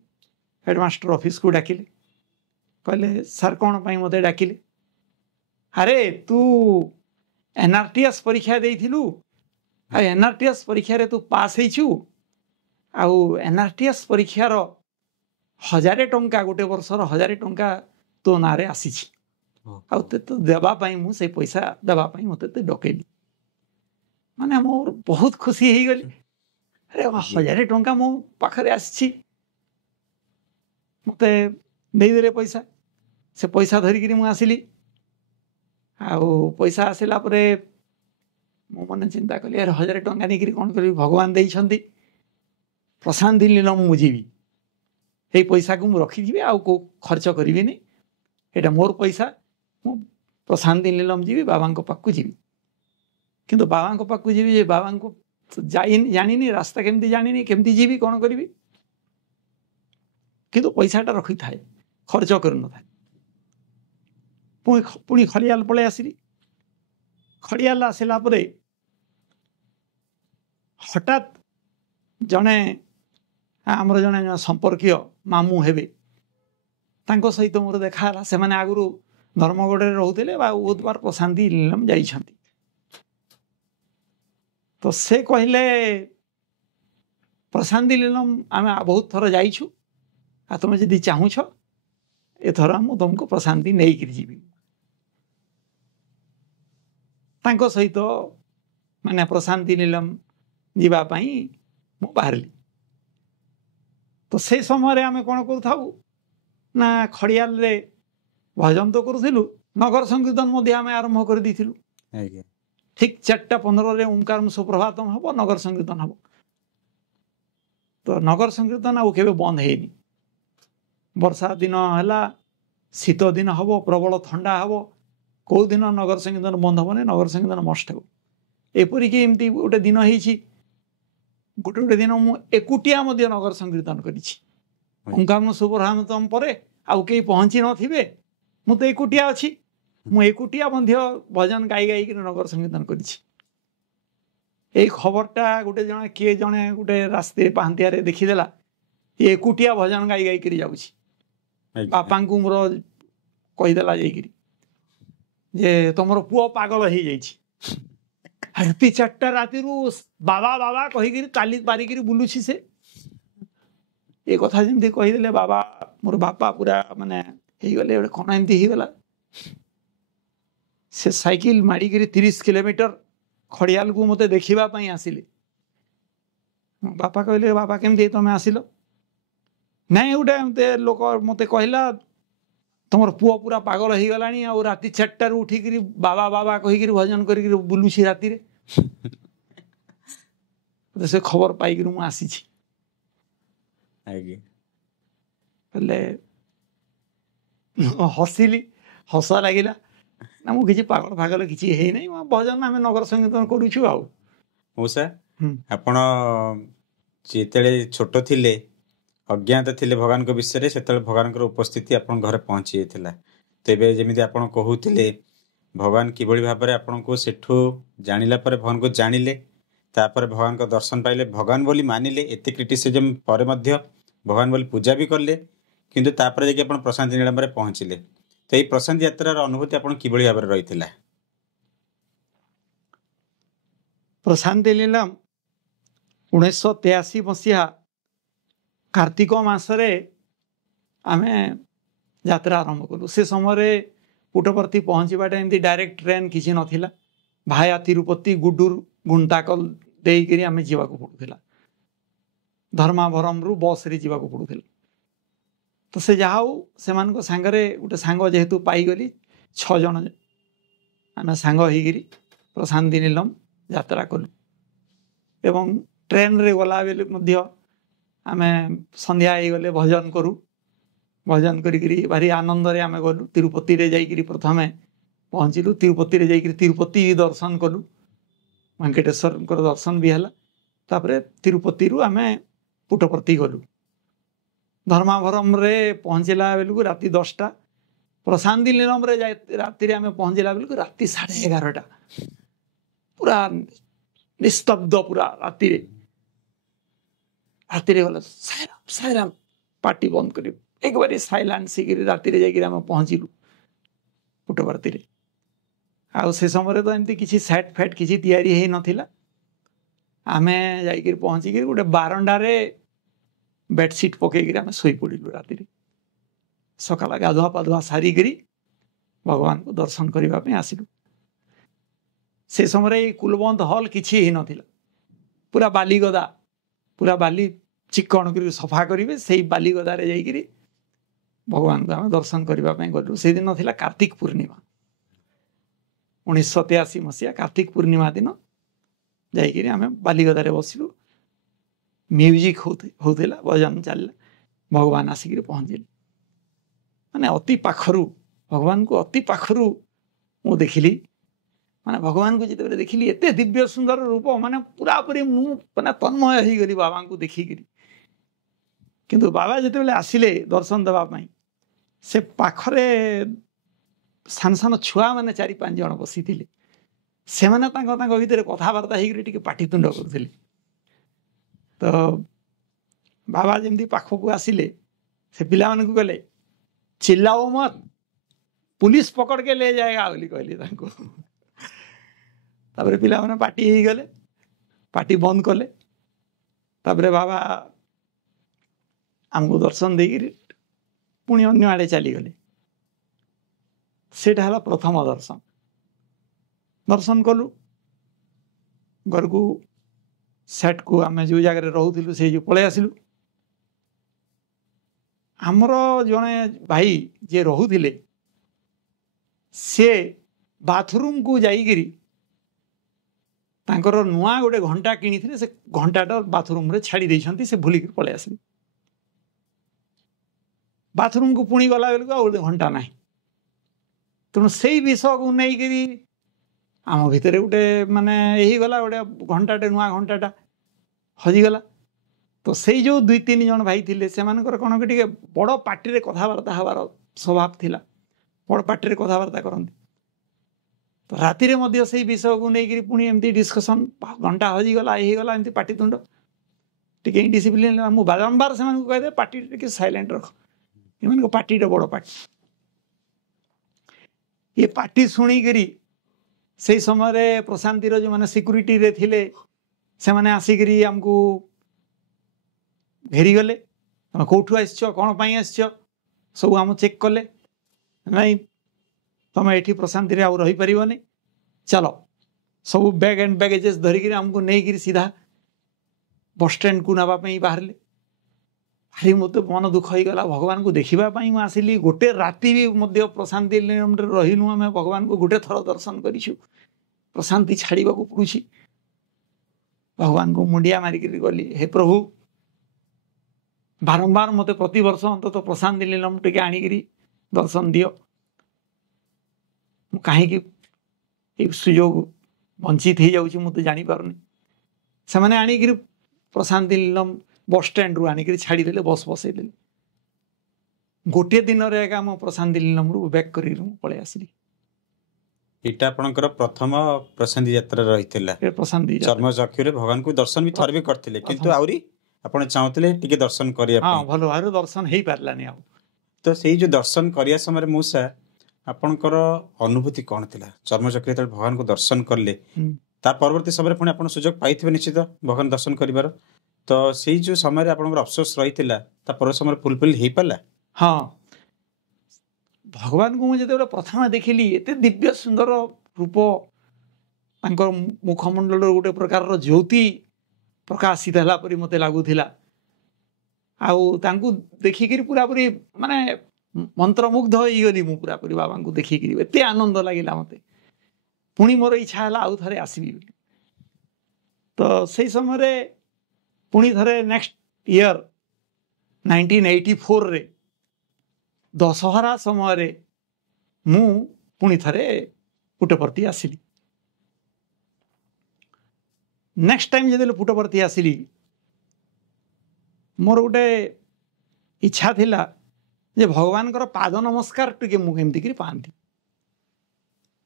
हेडमास्टर ऑफिस को डाकिले कहले सर कौन पाई मते डाकिले अरे तू एनआरटीएस परीक्षा देइथिलु आ एनआरटीएस परीक्षा रे तू पास हेइछु आउ एनआरटीएस परीक्षार 1000 टंका गोटे वर्षर 1000 टंका तो ना रे आसीछि आउ ते तो देबा पाई मु से पैसा देबा पाई मते ते डकेली माने मोर बहुत खुशी हे गली अरे 1000 टंका मो पाखरे आछि मते दे देले पैसा से पैसा धरिकी मु आसिली आउ पैसा आसिला परे मो मन चिंता कली यार 1000 टंका नेकरी कोन करी भगवान देइछंती प्रशांत लीलम मुझीबी ये पैसा को मुझे रखीजी आउ को खर्च करी नहीं यहाँ मोर पैसा मु प्रशांत लीलम जीवी बाबा पाक जीवी किंतु बाबा पाक जीवी बाबा को जानी रास्ता केमती जानी केमती जीवी कौन करी किंतु पैसाटा रखी थाए खर्च कर न थाए पुणी खड़ियाल पलि आसिली खड़ियाल आसला हठात जड़े आमर जड़े संपर्क मामू हेबे तांको सहित मोर देखा से मैंने आगु धर्मगढ़ रोते बहुत बार प्रशांत लीलम जाइछंती तो से कहले प्रशांत लीलम आम बहुत थर जाइछु आ तुम जदि चाहूछ एथर मु तुमको प्रशांति नहीं कर जीवी तांको सहित माने प्रशांत लीलम जीवा पाई मु बाहरली तो से समय आम कौन करूँ ना खड़ियाल रे भजन तो करूँ नगर संकीर्तन मध्य आम आरंभ कर देथिलु ठीक 4:15 रे ओंकार सुप्रभातम हम नगर संकीर्तन हम तो नगर संकीर्तन आउ केबे बंद हेनी वर्षा दिन है शीत दिन हम प्रबल ठंडा हम कौ दिन नगर संकीर्तन बंद हम नगर संकीर्तन मस्ट हो एपरिक एमती गोटे दिन होती गोटे गोटे दिन मु एकुटिया मध्य नगर संकीर्तन करी सुप्रभातम पर आउ कई पहुँची नथिबे मु तो एकुटिया अच्छी मु एकुटिया मध्य भजन गाई गाई नगर संकीर्तन करी खबरटा गोटे जने किए जने गोटे रास्ते पाहंतिया रे देखीदेला ये एकुटिया भजन गाई गाई करी जाउछि बापा को मोर कहीदेला जाइकरी जे तुमर पुओ पागल हो जाइछि राति 4टा राति बाबा बाबा कहीकि ताली पारिकी बुलुछि से ये कथा जमी कहीदेले बाबा मोर बापा पूरा माने गले कौन एमती होगला से साइकिल माड़िकी 30 किलोमीटर खड़ियाल को मते देखा आसिले बापा कहले बाबा केमती तुम आसिल नहीं गोटे लोक मते कहला तुम पुओ पूरा पागल हो गला आ राति 4टार उठिक बाबा बाबा कहीकि भजन कर बुलूसी राति से खबर पाई मु आसी हसिली हस लगिला ना मुझे पागल फागल किसी है नहीं भजन आम नगर संगीत करुचु मौसा आपण जिते छोट थिले अज्ञात थिले भगवान को विषय से भगवान उपस्थिति आपण घर पहुंची जाता तो ये जमी आप कहते भगवान किभली भाव में आपन को सेठू जानिला पर भगवान को जानिले तापर भगवान को दर्शन पाइले भगवान बोली मानिले एते क्रिटिसिजम पर मध्य भगवान बोली पूजा भी करले किंतु तापर जाके आपण प्रशांति नीलम रे पहुंचिले तो ये प्रशांत यात्रार अनुभूति आपण किभली भाव में रही प्रशांति नीलम 1983 मसीहा कार्तिक मासरे आमे यात्रा आरंभ कलु से समय पुटपर्ती पहुँचवा एमती डायरेक्ट ट्रेन किसी नथिला भाया तिरुपति गुडूर गुंटाकल देकरी आमे जीवा को पड़ूला धर्माभरम रु बस रे जीवा को पड़ूला तो से जाऊ से सांगरे गोटे सांग जेहेतु पाईगली 6 जन आम सांग होगी प्रशांति नीलम यात्रा कलु एवं ट्रेन रे गला बेले आमे संध्या गले भजन करूँ भजन करी भारी आनंद रे आमे गलु तिरुपति रे जाइकरी प्रथमे पहुँचलु तिरुपति रे जाइकरी तिरुपति दर्शन कलु वेंकटेश्वर दर्शन भी है तापरे तिरुपति रु आमे पुटपर्ती गलु धर्माभरम रे पहुँचला बेलू राति 10टा प्रशांति नीलम रे राति आमे पहुँचला बेलू राति 11:30 पूरा निस्तब्ध पूरा राति गला सायराम सायराम पार्टी बंद कर एक बार साइलेंस राति जाकर पहुँचलु पुटपर्ती रे आ से समय तो एमती किसी सेट फैट किसी तैयारी है नथिला आमे जाइकर पहुँचिक गोटे बारंडारे बेडसीट पकईकि आम शोई पड़ू राति सकाल गाधुआ पाधुआ सारिक भगवान को दर्शन करने आसिलु से समय कुलबंद हल किसी ही नथिला पूरा बालीगदा पूरा बाली चिकन कर सफा करेंगे से बालीगदारे जाइकरी भगवान को आम दर्शन करने गलु से दिन थिला कार्तिक पूर्णिमा 1983 मसीहा कार्तिक पूर्णिमा दिन जाइकरी आम बालीगदारे बसिलु म्यूजिक होता भजन चलला भगवान आसिक पहुँचले माने अति पाखरु भगवान को अति पाखरु मु देखिली माने भगवान को जिते देखिली एते दिव्य सुंदर रूप माने पूरा पूरी मु माने तन्मय हो गली बाबा को देखिकी किंतु बाबा जिते आसिले दर्शन देवाई से पाखरे सान सान छुआ मैंने 4-5 जन बसी से भितर कथबार्ता हो पाटितुंड करुले तो बाबा जमी पाखक आसिले से पिला मानक गले चिल्लाओ मत पुलिस पकड़ के ले जाएगा बोली कहली तापर पिला माने पार्टी हो गले पार्टी बंद कले तापर बाबा आमको दर्शन देकर पुणी अन्य आड़े चलीगले सेटा है प्रथम दर्शन दर्शन कलु घर को सेट को आम जो जगह रोलु से जो पलि आसलु आमर जड़े भाई जे रोले से बाथरूम को जाइकरी तांकर नुआ गोटे घंटा किनी से घंटाटा बाथरूम रे छाड़ी देइछंती से भूलिक पलि आसली बाथरूम को पुणी गला बेलू आ घंटा ना तेणु से विषय को नहीं करी आम भितर गोटे माने यही गला गोटे घंटाटे नुआ घंटाटा हजिगला तो से जो 2-3 जन भाई थे से कौन कि बड़ पार्टी कथबार्ता हबार स्वभाव थिला बड़ पार्टी कथबार्ता करती तो राति से विषय को लेकर पुणी एमती डिस्कसन घंटा हजिगला यही गला एमती पाटितुंड टी डिसिप्लिन मुझे बारंबार से कहदे पार्टी टे साइलेंट रख इन पार्टी बड़ पार्टी ये पार्टी शुणिकी से समय प्रशांति जो मैंने सिक्यूरीटी रे थिले से मैंने आसिक आमको घेरीगले तुम कौटू आस कौन आस सब आम चेक कले नहीं तुम ये प्रशांति आउ रही पारनी चलो सब बैग एंड बैगेजेस धरिकी आमको नहीं सीधा बस स्टैंड को नापी बाहर भारी मत मन दुख हो गला भगवान को देखापी मुझे आसली गोटे राति भी प्रशांति निलम रहीनु आम भगवान को गोटे थर दर्शन करूँ प्रशांति छाड़ा पड़ू भगवान को मुंडिया मारिक गली हे प्रभु बारंबार मत प्रति वर्ष अंत प्रशांति नीलम टे आणिकी दर्शन दियो कहीं सुजोग वंचित हो जाऊँ मुझे जापारे से मैंने आणिक प्रशांति नीलम बस स्टैंड रू आणिक छाड़ीदे बस बसईदे गोटे दिन मो प्रशांति नीलम रू बैक कर पलि आसली एटा आपनकर प्रथम प्रशांति यात्रा रही प्रशांति चर्म चक्षुरे भगवान को दर्शन भी थर भी करथिले किंतु आउरी आपण चाहूतले टिके दर्शन करिया हाँ भलो भाव दर्शन हो पारानी आ तो सेही जो दर्शन करिया समय मूसा आपनकर अनुभूति कौन थिला चर्म चक्षु जेतले भगवान को दर्शन करले ता परवर्ती समय पुणी आपण सुजोग पाइथिबे निश्चित भगवान दर्शन करिवार तो सेही जो समय आपनकर अफसोस रहितिला ता पर समय फुलफिल हो पाला हाँ भगवान को मुझे प्रथम देखिली एते दिव्य सुंदर रूप मुखमंडल गोटे प्रकार ज्योति प्रकाशित है परी मत लगुला देखिक पूरा पूरी माने मंत्रमुग्ध हो गली मु पूरा पूरी बाबा को देखिक एत आनंद लगिला मत पुणी मोर इच्छा है आउ थे आसबि तो से समय पुणी थे नेक्स्ट ईयर 1984 रे दशहरा समय मु पुणी थे पुटपर्ती आसली नेक्स्ट टाइम जो पुटपर्ती आसली मोर गोटे इच्छा थिला जे भगवान पाद नमस्कार टिके मुझे पाती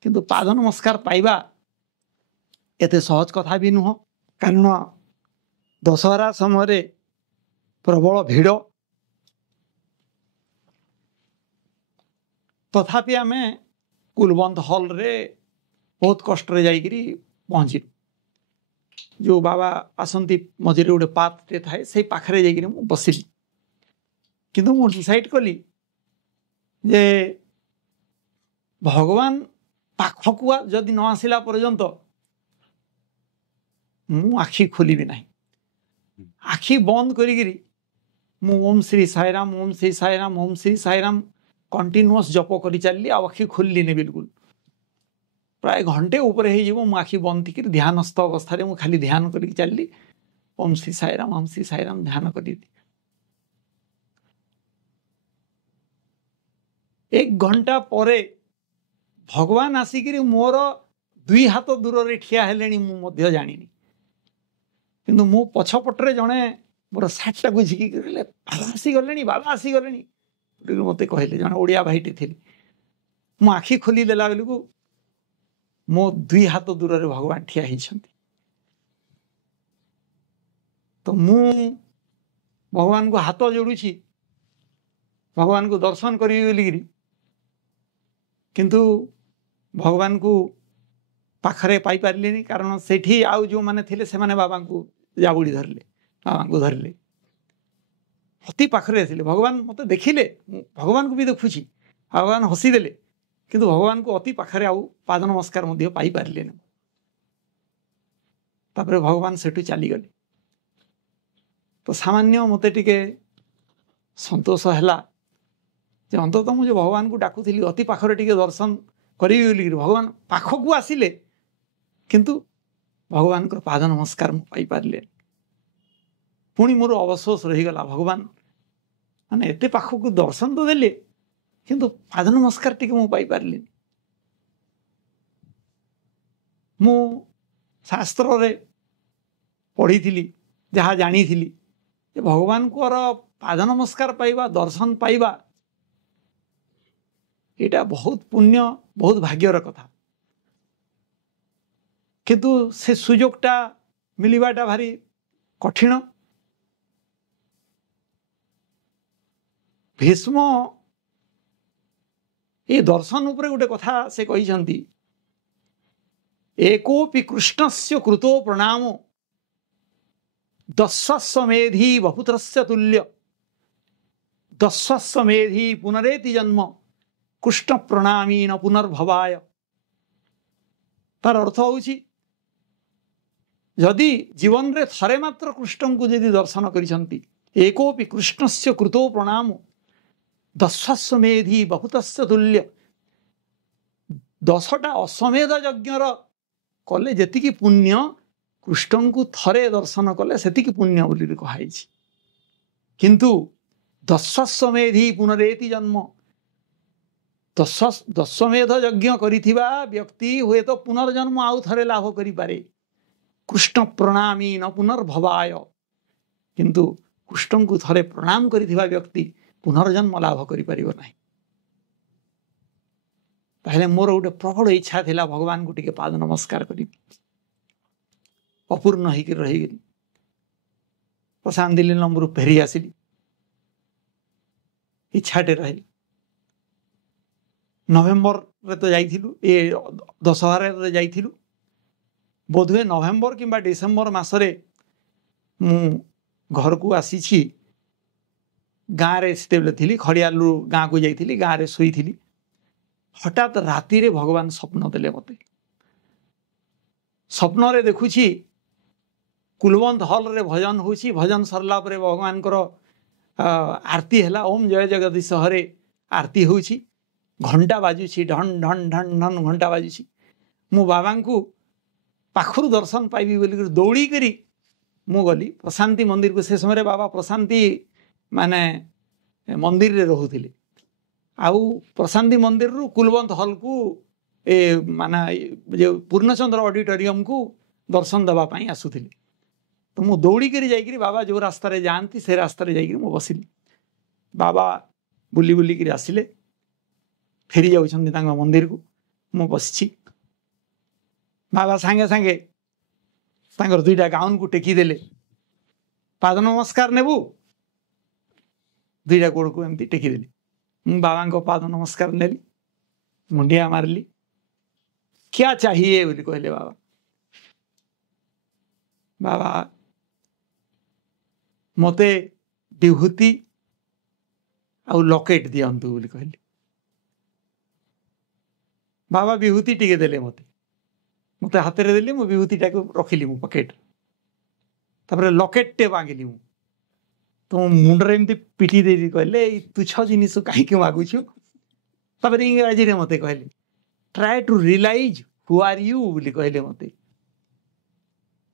किंतु पाद नमस्कार पाइबा एते सहज कथा भी नुह कारण दशहरा समय प्रबल भीड़ तथापि आम कुलबंद हॉल रे बहुत कष्ट जाइकरी पहुँची जो बाबा आसंती मझे गोटे पार्टे थाए से पाखरे जाइकरी मु बसिली किंतु मु डिसाइड कली जे भगवान पाखकु जदि न आसिला पर्यंत मु आखि खोलिबी नहीं आखि बंद करी मु ओम श्री साईराम ओम श्री साईराम ओम श्री साईराम कंटिन्यूअस जप कर चलली आखि खोलनी बिल्कुल प्राय घंटे ऊपर हो आखि बंद कर ध्यानस्थ अवस्था मु खाली ध्यान कर चलली ओम श्री साईराम ध्यान कर एक घंटा पर भगवान आसिक मोर 2 हाथ दूर रे ठिया हेलेनी मु जानी किंतु मु पछपटे जड़े मोर सार्टा को झिकी बाबा आसीगले मत कहले जन ओडिया भाईटे थी मु आखि खोली देला बेलू मो 2 हाथ दूर रे भगवान ठिया होती तो मु भगवान को हाथ जोड़ुची भगवान को दर्शन करी बोलिकी किंतु भगवान को पाखरे पाई पारलिनी कारण सेठी आउ जो माने थिले से माने बाबा को जाबुड़ी धरले बाबा को धरले अति पाखरे आसिले भगवान मत देखिले भगवान को भी देखुची भगवान हसीदेले किंतु भगवान को अति पाखरे आउ पाद नमस्कार मध्य पाई पारले न तापरे भगवान सेठू चली गले तो सामान्य मते टिके संतोष हैला जे अंततः मुझे भगवान को डाकुली अति पाखरे टिके दर्शन करी भगवान पाखकू आसिले किंतु भगवान को पाद नमस्कार मु पाई पारले पुणी मोर अवशोष रहीगला भगवान माने एते पाखकू दर्शन तो देले किंतु पाद नमस्कार टिके मु पाई पारले मु शास्त्र रे पढ़ी थी जहाँ जानी थी भगवान को पाद नमस्कार पाइबा दर्शन पाइबा यहाँ बहुत पुण्य बहुत भाग्यर कथा किंतु से सुजोगटा मिलवाटा भारी कठिन भीष्म ये दर्शन उपरे गोटे कथा से कही एकोपि कृष्णस्य कृतो प्रणामो दस्वमेधी बहुपुत्रस्य तुल्य दस्वमेधी पुनरेति जन्म कृष्ण प्रणामी न पुनर्भवाय तार अर्थ होउछि जदि जीवन रे थरे मात्र कृष्ण को यदि दर्शन करिसंती एकोपि कृष्णस्य कृतो प्रणाम दस्वाश्वमेधी बहुतस्य तुल्य 10टा अश्वमेध यज्ञर कले जेतिकी पुण्य कृष्ण को थरे दर्शन कले सेतिकी पुण्य बोली कहाई किंतु दस्वाश्वमेधी पुनरेति जन्म दस्वमेध यज्ञ करिथिबा व्यक्ति हुए तो पुनर्जन्म आउ थरे लाभ करि पारे कृष्ण प्रणामी न पुनर्भवाय किंतु कृष्ण को थरे प्रणाम करिथिबा व्यक्ति पुनर्जन्म लाभ करि परिबो नाही। ताहले मोर गोटे प्रबल इच्छा थिला भगवान को टिके पाद नमस्कार करी अपूर्ण होकर रही गली प्रशांत दिल्ली नंबर फेरी आसिली इच्छाटे रही नवेम्बर रे तो जाइथिलु ए दशहरा रे जाइथिलु बोधवे नवेम्बर किंबा डिसेम्बर मासरे मु घर को आसी गाँव रे सेतेबेले थिली खड़ियालू गाँ को जाइथिली गाँ रे सोईथिली हठात राति रे भगवान स्वप्न देले मते स्वप्न रे देखुछि कुलवंत हॉल रे भजन होछि भजन सरला परे भगवान को आरती हैला ओम जय जगदीश हरे आरती होछि घंटा बाजुछि ढन ढन ढन ढन घंटा बाजुछि मो बाबा को पाखरु दर्शन पाइबी बोली दौड़ी करी मु गली प्रशांति मंदिर को से समय बाबा प्रशांति माने मंदिर रे रहुथिले आउ प्रशांति मंदिर रु कुलवंत हॉल को ए माना जो पूर्णचंद्र ऑडिटोरियम को दर्शन दबा पाई आसुथिले तो मु दौड़ी करी जाइकरी बाबा जो रास्ता रे जानती से रास्ता रे जाइकरी मु बसिली बाबा बुली बुली करी आसिले फेरी जाउछन्ती तांगा मंदिर को मु बसछि बाबा सांगे सांगे तांगर दुईटा गाउन को टेकी देले पाद नमस्कार नेबू दुईटा गोड़ को एमती टेकी देली मु बाबा को पाद नमस्कार नेली मुंडिया मारली क्या चाहिए बोली कहले बाबा बाबा मते विभूति आउ लकेट दियंतु बोली कहली बाबा विभूति टिके देले मते मते हाथ रे देली मु विभूति टाको रखिली मु पॉकेट तापर लकेट टे मांगिली मु तो मुंडरे एमती पिटी देली कहले तुच्छ जिनिस काहे के मागुछु तापर इंग्रजी रे मते कहले try to realize who are you बोली कहले मते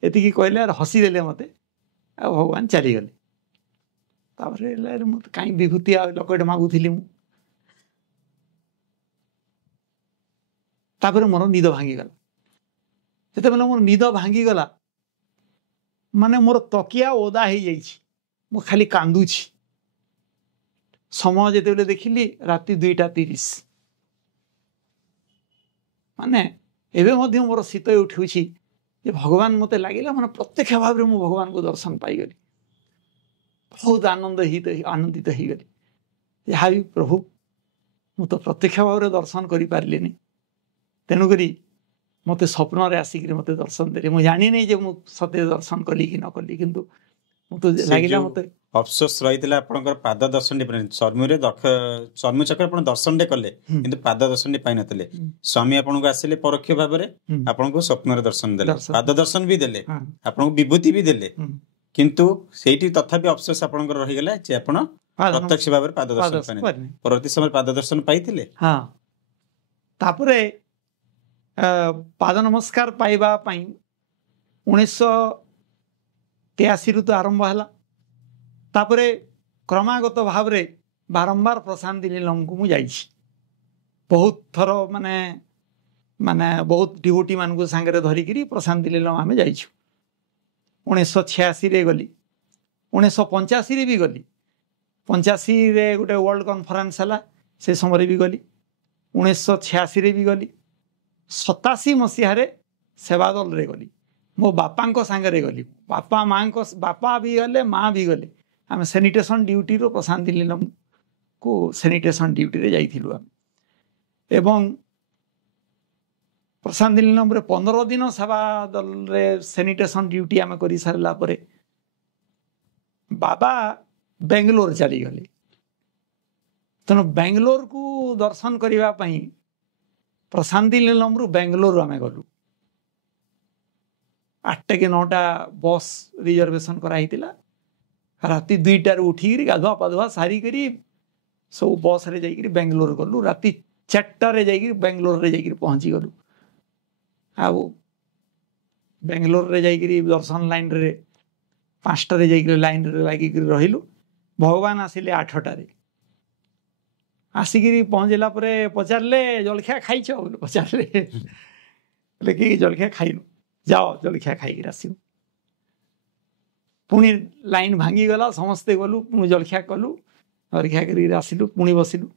एति की कहले और हसी देले मते आ भगवान चली गले तापर मते काई विभूति आ लकेट मागुथिली मु तापर मोर निद भांगी गला जेते बेला मोर निद भांगी गला माने मोर तकिया ओदा हो जाइछि मु खाली कांदुछि समय जेते बेले देखिली राति 2:30 माने एबे मध्य मोर शीत उठुछि जे भगवान मते लागिला माने प्रत्यक्ष भाव रे मु भगवान को दर्शन पाई गली बहुत आनंदित ही गली या भी प्रभु मु तो प्रत्यक्ष भाव रे दर्शन करि पारलिनी तेनु करी मते स्वप्न रे आसिक मते दर्शन देले मु जानि नै जे मु सत्य दर्शन कली कि न कली किंतु मु तो लागिला मते अफसोस रहितला आपनकर पाद दर्शन दे चर्म रे चर्म चक्र आपन दर्शन दे कले किंतु पाद दर्शन दे पाइ नतले स्वामी आपन को आसिले परोक्ष भाव रे आपन को स्वप्न रे दर्शन देले पाद दर्शन भी देले आपन को विभूति भी देले किंतु सेठी तथापि अफसोस आपन को रहि गेला जे आपन प्रत्यक्ष भाव रे पाद दर्शन पाइ परवर्ती समय पाद दर्शन पाइथिले हां तापरे पाद नमस्कार पाइबा 1983 रु तो आरंभ हला तापरे क्रमागत भाव रे बारंबार प्रशांत नीलम को मु जाइछि बहुत थर माने माने बहुत डिवोटी मान को संगे धरिकी प्रशांत नीलम आमे जाइछु 1986 रे गली 1985 रे भी गली 85 रे गोटे वर्ल्ड कॉन्फ्रेंस हला से समय भी गली 1986 रे भी गली 87 मसीह सेवा दल रे गली मो बापा को सांगे गली बापा माँ को बापा भी गले माँ भी गले आम सैनिटेशन ड्यूटी रो प्रशांत नीलम को सैनिटेशन ड्यूटी रे जाइथिलु आम एवं प्रशांत नीलम रे 15 दिन सेवा दल रे सैनिटेशन ड्यूटी आम करि सारला परे बाबा बेंगलोर चली गले तेणु बेंगलोर को दर्शन करबा पई प्रशांत नीलम रु बेंगलोर आमे गलु 8 कि 9टा बस रिजर्वेशन करा हितिला राति 2टार उठिक गाधुआ पाधुआ सारिकी सब बस रे जाइकरी बेंगलोर गलु राति 4टारे जाइकरी बेंगलोर रे जाइकरी पहुँची गलु आउ बेंगलोर रे जाइकरी दर्शन लाइन रे 5टारे जाइकरी लाइन रे लागिक रहिलु भगवान आसिले 8टारे आसिकी पहुँचला पचारे जलखिया खाइछ बोले पचारे कि जलखिया खाइनु जाओ जलखिया खाइक आस पुणी लाइन भांगीगला समस्ते गलु पुणी जलखिया कलु जलखिया कर आसिलु पुणी बसिलु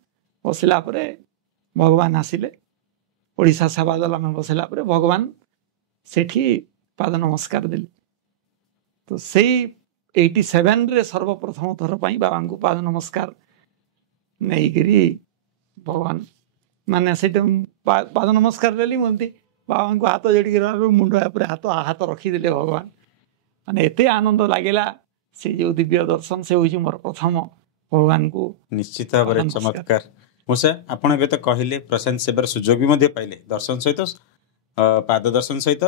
बसला भगवान आसिले ओडिशा सेवा दल में बसला भगवान सेठी पाद नमस्कार देले तो से 87 रे सर्वप्रथम थर बाबा को पाद नमस्कार नहीं करी भगवान माने से पाद नमस्कार देली मुझे बाबा को हाथ जोड़ी मुंड हाथ हाथ रखीदे भगवान माने एते आनंद लागेला से जो दिव्य दर्शन से हूँ मोर प्रथम भगवान को निश्चित भाव में चमत्कार मूसा आपण ए तो कहले प्रशांत सेवार सुजोग भी पाइले दर्शन सहित पाद दर्शन सहित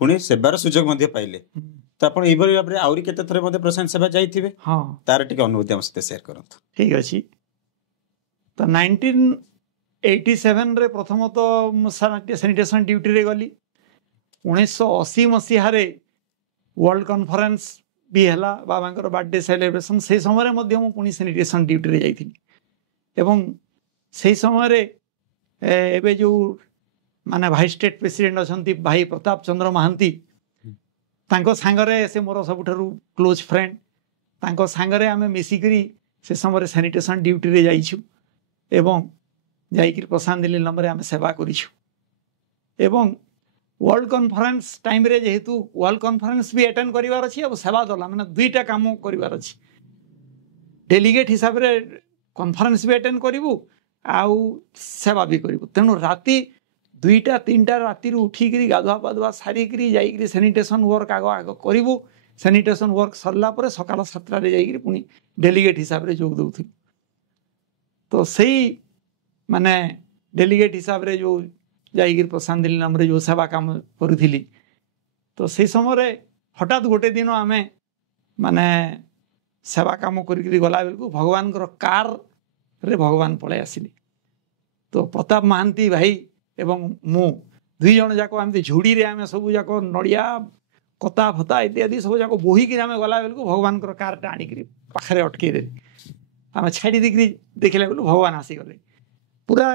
पुणी सेवार सुजोग पाइले तो आप भाव में आउरी केते थरे प्रशांत सेवा जाइथिबे हाँ तार टिके अनुभूति हम सहित शेयर करंतु ठीक अछि तो 1987 रे प्रथम तो सैनिटेशन ड्यूटी रे गली 1980 मसीह वर्ल्ड कॉन्फ्रेंस भी हैला बाबा बर्थडे सेलिब्रेशन से समय मु पुणी सैनिटेशन ड्यूटी रे जाइथिली एवं से समय एबे जो माने भाइस स्टेट प्रेसिडेंट अछंती भाई प्रताप चंद्र महांती तांको सांगरे से मोर सबुठारु क्लोज फ्रेंड तांको सांगरे आमे मिसिकरी से समय सैनिटेशन ड्यूटी रे जाइछु एवं जाइकिर प्रशांत नीलम रे आमे सेवा करिछु एवं वर्ल्ड कॉन्फ्रेंस टाइम रे जेहेतु वर्ल्ड कॉन्फ्रेंस भी अटेंड करिवार अछि अब सेवा दला माने दुईटा काम करिवार अछि डेलीगेट हिसाब रे कॉन्फ्रेंस भी अटेंड करिवु आउ सेवा भी करिवु तेनु राति 2टा 3टा राति उठिक गाधुआ पाधुआ सारिक जाइक सैनिटेशन वर्क आग आग करूँ सैनिटेशन वर्क सरला सकाल 7टारे जाइक पुणी डेलीगेट हिसाब से जोग दौथि तो सही माने डेलीगेट हिसाब से जो जाइक प्रशांत नीलम रे जो सेवा काम करी तो से समय हठात गोटे दिन आम माने सेवा काम कर गला बेलू भगवान कार रे भगवान पलि आसिले तो प्रताप महांती भाई एवं मु 2 जन जाक आम झुड़ी रे आम सब जाक नड़िया कता फता इत्यादि सब जाक बोहिक आम गला बेलू भगवान कार आनिक पाखे अटकई दे आम छाड़ी देख देखला बेलू भगवान आसीगले पूरा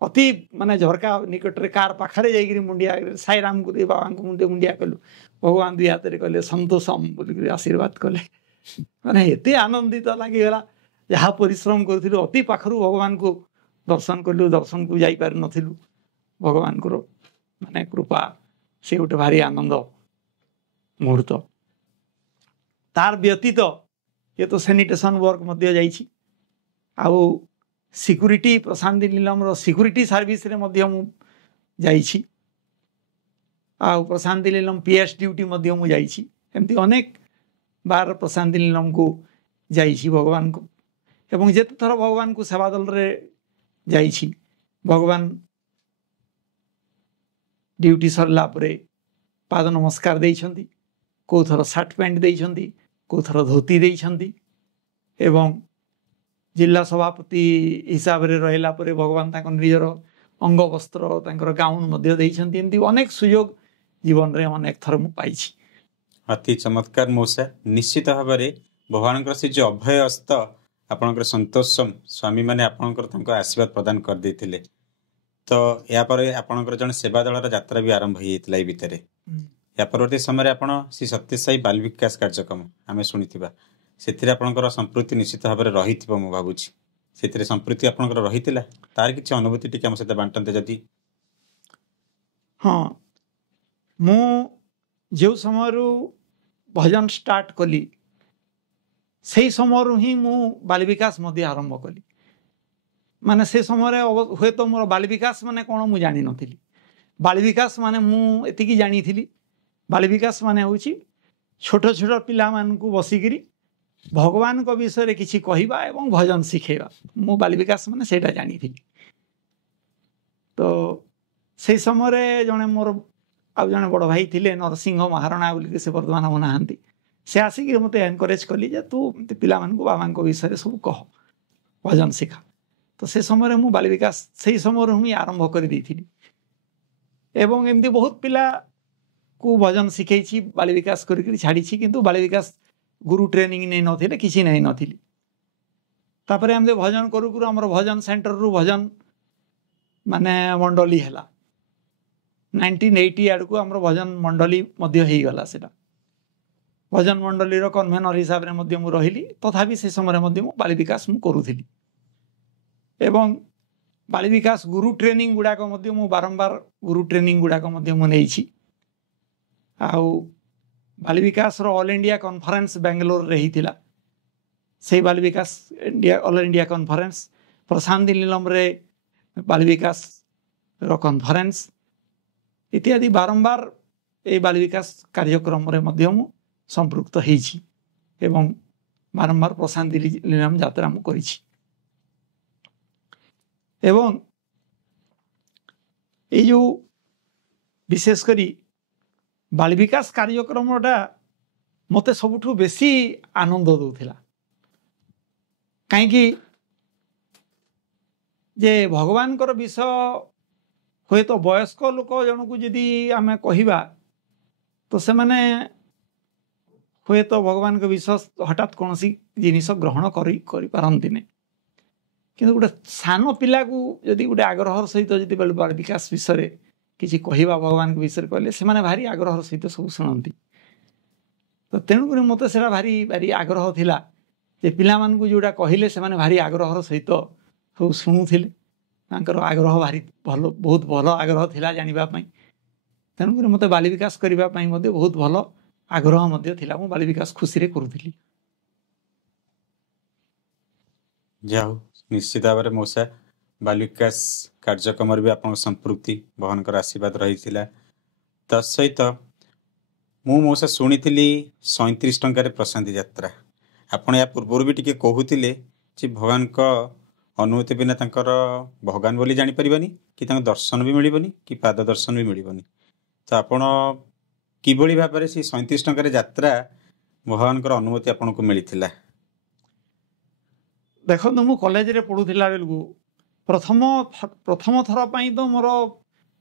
अति माने झरका निकट रे कार पाखरे जाइक मुंडिया साई राम को बाबा को मुंडे मुंडिया कलु भगवान 2 हाथ रे कहले संतोषम बोल आशीर्वाद कले माने एते आनंदित लागिगला जहाँ परिश्रम करूँ अति पाखरु भगवान को दर्शन कलु दर्शन को जाई पार नथिलु भगवान को माने कृपा से गोटे भारी आनंद मुहूर्त तार व्यतीत ये तो सैनिटेशन वर्क मध्य जाइछि आउ सिक्यूरीटी प्रशांत नीलम सिक्यूरीटी सर्विस रे मध्य मु जाइछि आउ प्रशांत नीलम पीएस ड्यूटी मध्य मु जाइछि एमती अनेक बार प्रशांत नीलम को जाइछि भगवान को एवं जेते थर भगवान को सेवा दल रे जाइछि भगवान ड्यूटी सरला परे पाद नमस्कार देइछंती को थर शर्ट पैंट देइछंती को थर धोती देइछंती एवं जिला सभापति हिसाब रे रहला परे भगवान ताको निजर अंग वस्त्र तांकर गाउन मध्य देइछंती एमती अनेक सुयोग जीवन रे अनेक थर मु पाइछि अति चमत्कार मौसा निश्चित भाव में भगवान से जो अभय हस्त आपणकर संतोषम स्वामी मैंने आपणकर आशीर्वाद प्रदान कर देते तो या पर आपणकर जन सेवा दल यात्रा भी आरंभ हो भितर या परवर्ती समय आप श्री सत्य साई बाल विकास कार्यक्रम आम शुणिथिबा से आपणकर संपृक्ति निश्चित भाव में रही मु भावुची से संपृक्ति आपणकर रही तार किसी अनुभूति टी आम सहित बांटते जदि हाँ मु जो समय भजन स्टार्ट कली से समय ही मु बाल विकास मध्य आरंभ कली माने से समय हुए तो मोर बाल विकास माने कौन मु जानी नथिली बाल विकास माने मु एतिकी जानी थी बाल विकास माने होची छोट छोट पिला मान को बसिकिरी भगवान को विषय किसी कहवा एवं भजन शिखेवा मु बाल विकास माने सेटा जानी थी तो से समय जने मोर आ जने बड़ भाई थिले नरसिंह महाराणा बोलिक से वर्तमान हो नहांती से आसिक मत एनकरेज कली जे तू पिला बाबा विषय सब कह भजन शिखा तो से समय मु बाल विकास से समय मुझे आरंभ कर एमती बहुत पिला को भजन शिखई बाल विकास कर छाड़ी किंतु बाल विकास गुरु ट्रेनिंग नहीं नथिले किसी नहीं नथिली तापर एमती भजन करू करू आमर भजन सेंटर रु भजन माने मंडली है 1980 आड़ को आमर भजन मंडली मध्य हो गला सेटा भजन मंडली कन्भेनर हिसाब से रही तथापि से समय बाल विकास मु करूथी एवं बाल विकास गुरु ट्रेनिंग गुड़ाक बारंबार गुरु ट्रेनिंग गुड़ाक नहीं आउ बाल विकास ऑल इंडिया कॉन्फ्रेंस बेंगलोर रे ही थिला से बाल विकास इंडिया ऑल इंडिया कॉन्फ्रेंस प्रशांत नीलम रे बाल विकास रो कॉन्फ्रेंस इत्यादि बारंबार ए बाल विकास कार्यक्रम रे मध्यम संपृक्त होईछि एवं बारंबार प्रशांत नीलम यात्रा मु करिछि एवं ये जो विशेष करी बाल विकास कार्यक्रमटा मते सबुठु बेसी आनंद दौला कहीं जे भगवान कर विषय हुए तो वयस्क लोक जन को जदि आम कहवा तो से माने हुए तो भगवान के विषय हठात कौन सी जिनिस ग्रहण करपारती नहीं किंतु गोटे सान पिला को जदि गोटे आग्रह सहित जदि बाल विकास विषय किसी कहवा भगवान के विषय कहले से माने भारी आग्रह सहित सब शुणती तो तेणुक मत से भारी भारी आग्रह थिला जे पिला मान को जोड़ा कहले से माने भारी आग्रह सहित सब शुणुले आग्रह भारी भल बहुत भल आग्रह थिला जानिबा पई तेणुक मत बाल विकास करने बहुत भल आग्रह थिला मु बाल विकास खुशी रे करूथली जाओ निश्चित भाव में मौसा बाल विकास कार्यक्रम भी आप संपृक्ति भगवान आशीर्वाद रही तसहित मु मौसा शुणी 37 टंकार प्रशांति यात्रा आपण या पूर्व भी टिके कहूतिले जे भगवान का अनुमति बिना तांकर भगवान बोली जानी परिबानी कि तांकर दर्शन भी मिलिबनी कि पाद दर्शन भी मिलिबनी तो आपण किभली भाव से 37 टंकार यात्रा भगवान का अनुमति आपन को मिलिथिला देखो मु कॉलेज रे पढ़ुला बेलू प्रथम थर पाई तो मोर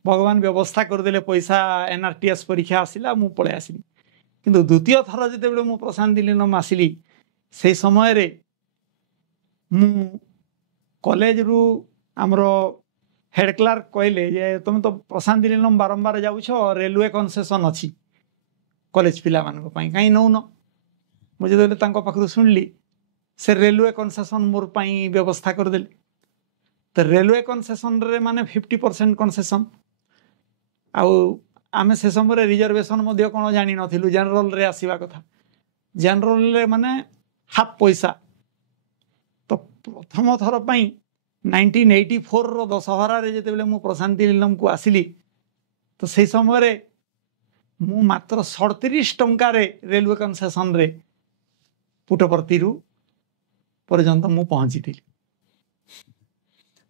भगवान व्यवस्था करदे पैसा एनआरटीएस परीक्षा आसला मु पळे आसिली किंतु द्वितीय थर जिते मु प्रशांत नीलम आसिली से समय रे मु कॉलेज रु आमर हेड क्लार्क कहले जे तुम तो प्रशांत नीलम बारंबार जाउछ रेलवे कन्सेशन अच्छी कॉलेज पिला मान कहीं नौ न मुझे पाखु शुणिली से रेलवे कन्सेशन मोर पाई व्यवस्था करदे तो रेलवे कन्सेशन रे माने 50% कन्सेशन आमे से समय रिजर्वेशन मध्य कौन जानी नथिलु जनरल रे आसीबा कथा जनरल रे माने हाफ पैसा तो प्रथम थर पाई 1984 रो दशहरा रे जेते बेले मु प्रशांति नीलम को आसिली तो से समय रे मु मात्र 37 टंका रे रेलवे कन्सेशन रे पुटपर्ती रु पर्यंत मु पहुंची थी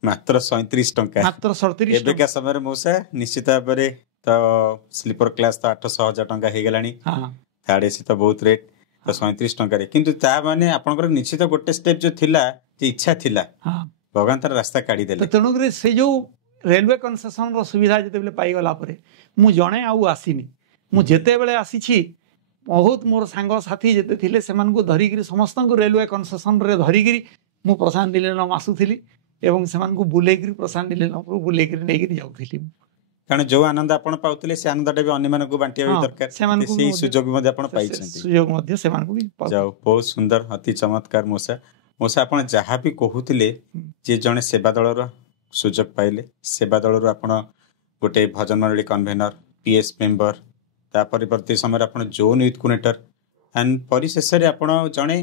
मात्र 37 टंका मात्र 37 एबेका समय मौसा निश्चित भाव में तो स्लीपर क्लास तो 800,000 टंका हो गलानी थर्ड एसी तो बहुत रेट तो 37 टंका किंतु ता माने आपनकर निश्चित गोटे स्टेप जो थिला जे इच्छा थिला भगवान तार रास्ता काढ़ी देले तेणुक से जो रेलवे कन्सेशन रो सुविधा जेते बेले पाई गला परे मु जणे आउ आसीनी मु जेते बेले आसीछि बहुत मोर सांग साथी जेते थिले सेमान को धरिगिरी समस्त को रेलवे कन्सेशन रे धरिगिरी मु प्रशांत नीलम आसुथिली एवं सेमान को बुलेगिरी प्रशांत नीलम को बुलेगिरी नेगिरी जाउथिली कारण जो आनंद आपण पाउतले से आनंदटा भी अन्य मानक बांटिया भी दरकार से सुजोग मध्ये आपण पाई छथि सुजोग मध्ये सेमान को भी जाओ बहुत सुंदर अति चमत्कार मौसा मौसा आपण जहाँ भी कहूतिले जे जने सेवा दलर सुजोग पाइले सेवा दलर आपण गोटे भजन मंडली कन्वेनर पीएस मेंबर ता परिवर्ती समय आपण जोन यूथ कोऑर्डिनेटर एंड परिशेष रे आपण जने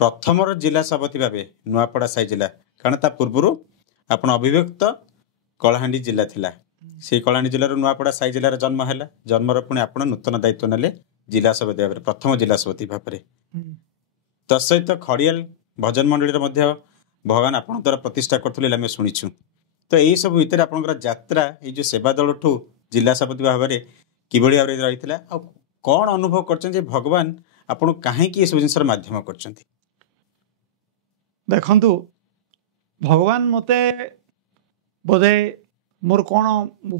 प्रथम जिला सभापति भाबे नुआपड़ा साई जिला कारण ता पूर्व आपण अभिव्यक्त कलाहांडी जिला थिला से कलाहांडी जिल्लार नुआपड़ा साई जिलार जन्म है जन्मर पुणी आप नूतन दायित्व नेले जिला सभापति भाव प्रथम जिला सभापति भाव तत्सहित खड़ियाल भजन मंडली भगवान आपण द्वारा प्रतिष्ठा करते आम शुणीचु तो यही सब भितर आप यात्रा ये जो सेवा दल ठू जिला सभापति भाव में किभली भाव रही कौन अनुभव कर भगवान ଆପଣ କାହିଁକି ଏସବୁ ଜିନିଷର ମାଧ୍ୟମ କରିଛନ୍ତି? ଦେଖନ୍ତୁ ଭଗବାନ ମୋତେ ବୋଧେ ମୋର କ'ଣ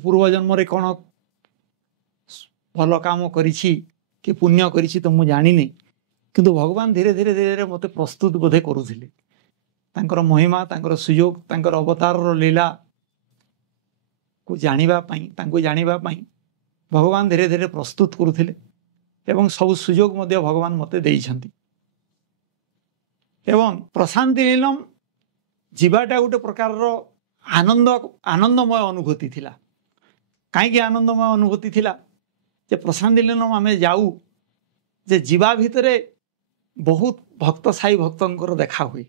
ପୂର୍ବ ଜନ୍ମରେ କ'ଣ ଭଲ କାମ କରିଛି କି ପୁଣ୍ୟ କରିଛି ତ ମୁଁ ଜାଣିନି, କିନ୍ତୁ ଭଗବାନ ଧୀରେ ଧୀରେ ଧୀରେ ଧୀରେ ମୋତେ ପ୍ରସ୍ତୁତ ବୋଧେ କରୁଥିଲେ ତାଙ୍କର ମହିମା, ତାଙ୍କର ସୁଯୋଗ, ତାଙ୍କର ଅବତାରର ଲୀଳାକୁ ଜାଣିବା ପାଇଁ, ତାଙ୍କୁ ଜାଣିବା ପାଇଁ ଭଗବାନ ଧୀରେ ଧୀରେ ପ୍ରସ୍ତୁତ କରୁଥିଲେ ଏବଂ ସବୁ ସୁଯୋଗ ମଧ୍ୟ ଭଗବାନ ମୋତେ ଦେଇଛନ୍ତି। ଏବଂ ପ୍ରଶାନ୍ତି ନୀଲମ ଯିବାଟା ଗୋଟେ ପ୍ରକାରର ଆନନ୍ଦମୟ ଅନୁଭୂତି ଥିଲା। କାହିଁକି ଆନନ୍ଦମୟ ଅନୁଭୂତି ଥିଲା? ଯେ ପ୍ରଶାନ୍ତି ନୀଲମ ଆମେ ଯାଉ, ଯେ ଯିବା ଭିତରେ ବହୁତ ଭକ୍ତ ସାଇ ଭକ୍ତଙ୍କର ଦେଖା ହୁଏ,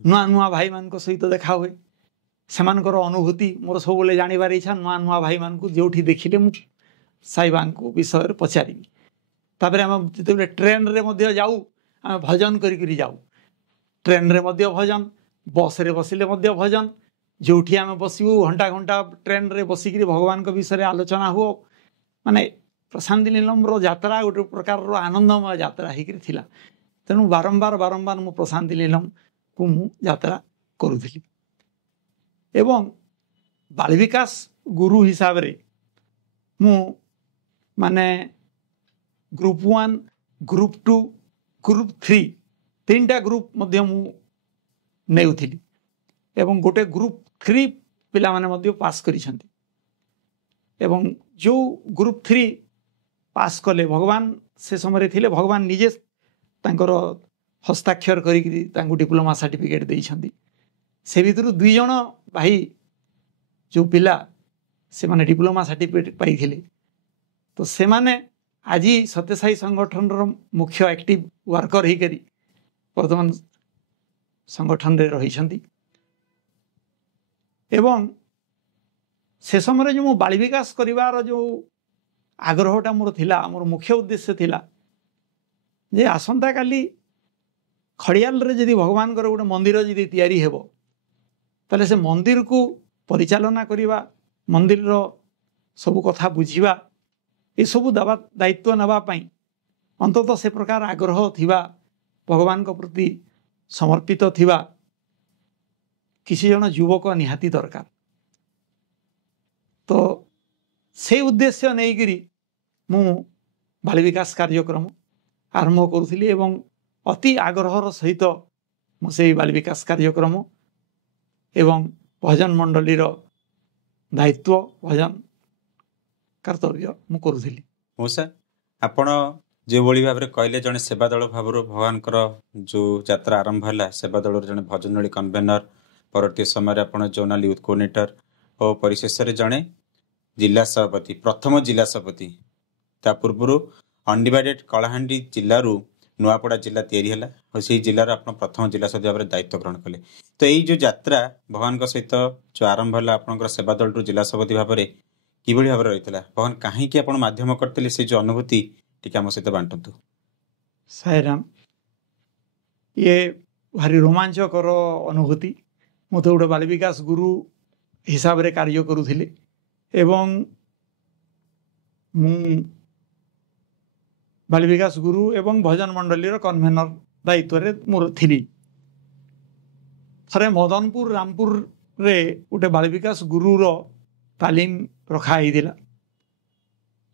ନୂଆ ନୂଆ ଭାଇମାନଙ୍କ ସହିତ ଦେଖା ହୁଏ, ସେମାନଙ୍କର ଅନୁଭୂତି ମୋର ସବୁବେଳେ ଜାଣିବାର ଇଚ୍ଛା। ନୂଆ ନୂଆ ଭାଇମାନଙ୍କୁ ଯେଉଁଠି ଦେଖିଲେ ମୁଁ ସାଇବାଙ୍କୁ ବିଷୟରେ ପଚାରିବି। ତାପରେ ଆମେ ଯେତେବେଳେ ଟ୍ରେନରେ ମଧ୍ୟ ଯାଉ, ଆମେ ଭଜନ କରିକିରି ଯାଉ, ଟ୍ରେନରେ ମଧ୍ୟ ଭଜନ, ବସ୍ରେ ବସିଲେ ମଧ୍ୟ ଭଜନ, ଯେଉଁଠି ଆମେ ବସିବୁ ଘଣ୍ଟା ଘଣ୍ଟା ଟ୍ରେନରେ ବସିକିରି ଭଗବାନଙ୍କ ବିଷୟରେ ଆଲୋଚନା ହୁଅ। ମାନେ ପ୍ରଶାନ୍ତି ନୀଲମର ଯାତ୍ରା ଗୋଟେ ପ୍ରକାରର ଆନନ୍ଦମୟ ଯାତ୍ରା ହେଇକରି ଥିଲା। ତେଣୁ ବାରମ୍ବାର ମୁଁ ପ୍ରଶାନ୍ତି ନୀଲମକୁ ମୁଁ ଯାତ୍ରା କରୁଥିଲି। ଏବଂ ବାଳ ବିକାଶ ଗୁରୁ ହିସାବରେ ମୁଁ ମାନେ ଗ୍ରୁପ 1, ଗ୍ରୁପ 2, ଗ୍ରୁପ 3 ତିନିଟା ଗ୍ରୁପ ମଧ୍ୟ ମୁଁ ନେଉଥିଲି ଏବଂ ଗୋଟେ ଗ୍ରୁପ 3 ପିଲାମାନେ ମଧ୍ୟ ପାସ୍ କରିଛନ୍ତି। ଏବଂ ଯେଉଁ ଗ୍ରୁପ 3 ପାସ୍ କଲେ, ଭଗବାନ ସେ ସମୟରେ ଥିଲେ, ଭଗବାନ ନିଜେ ତାଙ୍କର ହସ୍ତାକ୍ଷର କରିକି ତାଙ୍କୁ ଡିପ୍ଲୋମା ସାର୍ଟିଫିକେଟ୍ ଦେଇଛନ୍ତି। ସେ ଭିତରୁ 2 ଜଣ ଭାଇ ଯେଉଁ ପିଲା ସେମାନେ ଡିପ୍ଲୋମା ସାର୍ଟିଫିକେଟ୍ ପାଇଥିଲେ, ତ ସେମାନେ ଆଜି ସତ୍ୟସାଇ ସଂଗଠନର ମୁଖ୍ୟ ଆକ୍ଟିଭ ୱାର୍କର ହେଇକରି ବର୍ତ୍ତମାନ ସଂଗଠନରେ ରହିଛନ୍ତି। ଏବଂ ସେ ସମୟରେ ଯେଉଁ ମୁଁ ବାଳ ବିକାଶ କରିବାର ଯେଉଁ ଆଗ୍ରହଟା ମୋର ଥିଲା, ମୋର ମୁଖ୍ୟ ଉଦ୍ଦେଶ୍ୟ ଥିଲା ଯେ ଆସନ୍ତାକାଲି ଖଡ଼ିଆଲରେ ଯଦି ଭଗବାନଙ୍କର ଗୋଟେ ମନ୍ଦିର ଯଦି ତିଆରି ହେବ, ତାହେଲେ ସେ ମନ୍ଦିରକୁ ପରିଚାଳନା କରିବା, ମନ୍ଦିରର ସବୁ କଥା ବୁଝିବା, ଏସବୁ ଦାୟିତ୍ୱ ନେବା ପାଇଁ ଅନ୍ତତଃ ସେ ପ୍ରକାର ଆଗ୍ରହ ଥିବା, ଭଗବାନଙ୍କ ପ୍ରତି ସମର୍ପିତ ଥିବା କିଛି ଜଣ ଯୁବକ ନିହାତି ଦରକାର। ତ ସେଇ ଉଦ୍ଦେଶ୍ୟ ନେଇକରି ମୁଁ ବାଳ ବିକାଶ କାର୍ଯ୍ୟକ୍ରମ ଆରମ୍ଭ କରୁଥିଲି ଏବଂ ଅତି ଆଗ୍ରହର ସହିତ ମୁଁ ସେଇ ବାଳ ବିକାଶ କାର୍ଯ୍ୟକ୍ରମ ଏବଂ ଭଜନ ମଣ୍ଡଳୀର ଦାୟିତ୍ୱ, ଭଜନ କର୍ତ୍ତବ୍ୟ ମୁଁ କରୁଥିଲି। ମଉସା, ଆପଣ ଯେଉଁଭଳି ଭାବରେ କହିଲେ, ଜଣେ ସେବା ଦଳ ଭାବରେ ଭଗବାନଙ୍କର ଯେଉଁ ଯାତ୍ରା ଆରମ୍ଭ ହେଲା, ସେବା ଦଳର ଜଣେ ଭଜନଳୀ କନଭେନର, ପରବର୍ତ୍ତୀ ସମୟରେ ଆପଣ ଜୋନାଲ ୟୁଥ୍ କୋଅର୍ଡିନେଟର ଓ ପରିଶେଷରେ ଜଣେ ଜିଲ୍ଲା ସଭାପତି, ପ୍ରଥମ ଜିଲ୍ଲା ସଭାପତି। ତା ପୂର୍ବରୁ ଅନଡିଭାଇଡେଡ୍ କଳାହାଣ୍ଡି ଜିଲ୍ଲାରୁ ନୂଆପଡ଼ା ଜିଲ୍ଲା ତିଆରି ହେଲା ଓ ସେହି ଜିଲ୍ଲାର ଆପଣ ପ୍ରଥମ ଜିଲ୍ଲା ସଭାପତି ଭାବରେ ଦାୟିତ୍ୱ ଗ୍ରହଣ କଲେ। ତ ଏଇ ଯେଉଁ ଯାତ୍ରା ଭଗବାନଙ୍କ ସହିତ ଯେଉଁ ଆରମ୍ଭ ହେଲା ଆପଣଙ୍କର ସେବା ଦଳରୁ ଜିଲ୍ଲା ସଭାପତି ଭାବରେ, କିଭଳି ଭାବରେ ରହିଥିଲା? ଭଗବାନ କାହିଁକି ଆପଣ ମାଧ୍ୟମ କରିଥିଲେ? ସେ ଯେଉଁ ଅନୁଭୂତି ଟିକେ ଆମ ସହିତ ବାଣ୍ଟନ୍ତୁ। ସାଇରାମ, ଇଏ ଭାରି ରୋମାଞ୍ଚକର ଅନୁଭୂତି। ମୁଁ ତ ଗୋଟେ ବାଳ ବିକାଶ ଗୁରୁ ହିସାବରେ କାର୍ଯ୍ୟ କରୁଥିଲି ଏବଂ ମୁଁ ବାଳ ବିକାଶ ଗୁରୁ ଏବଂ ଭଜନ ମଣ୍ଡଳୀର କନଭେନର ଦାୟିତ୍ୱରେ ମୋର ଥିଲି। ଥରେ ମଦନପୁର ରାମପୁରରେ ଗୋଟେ ବାଳ ବିକାଶ ଗୁରୁର ତାଲିମ ରଖା ହେଇଥିଲା।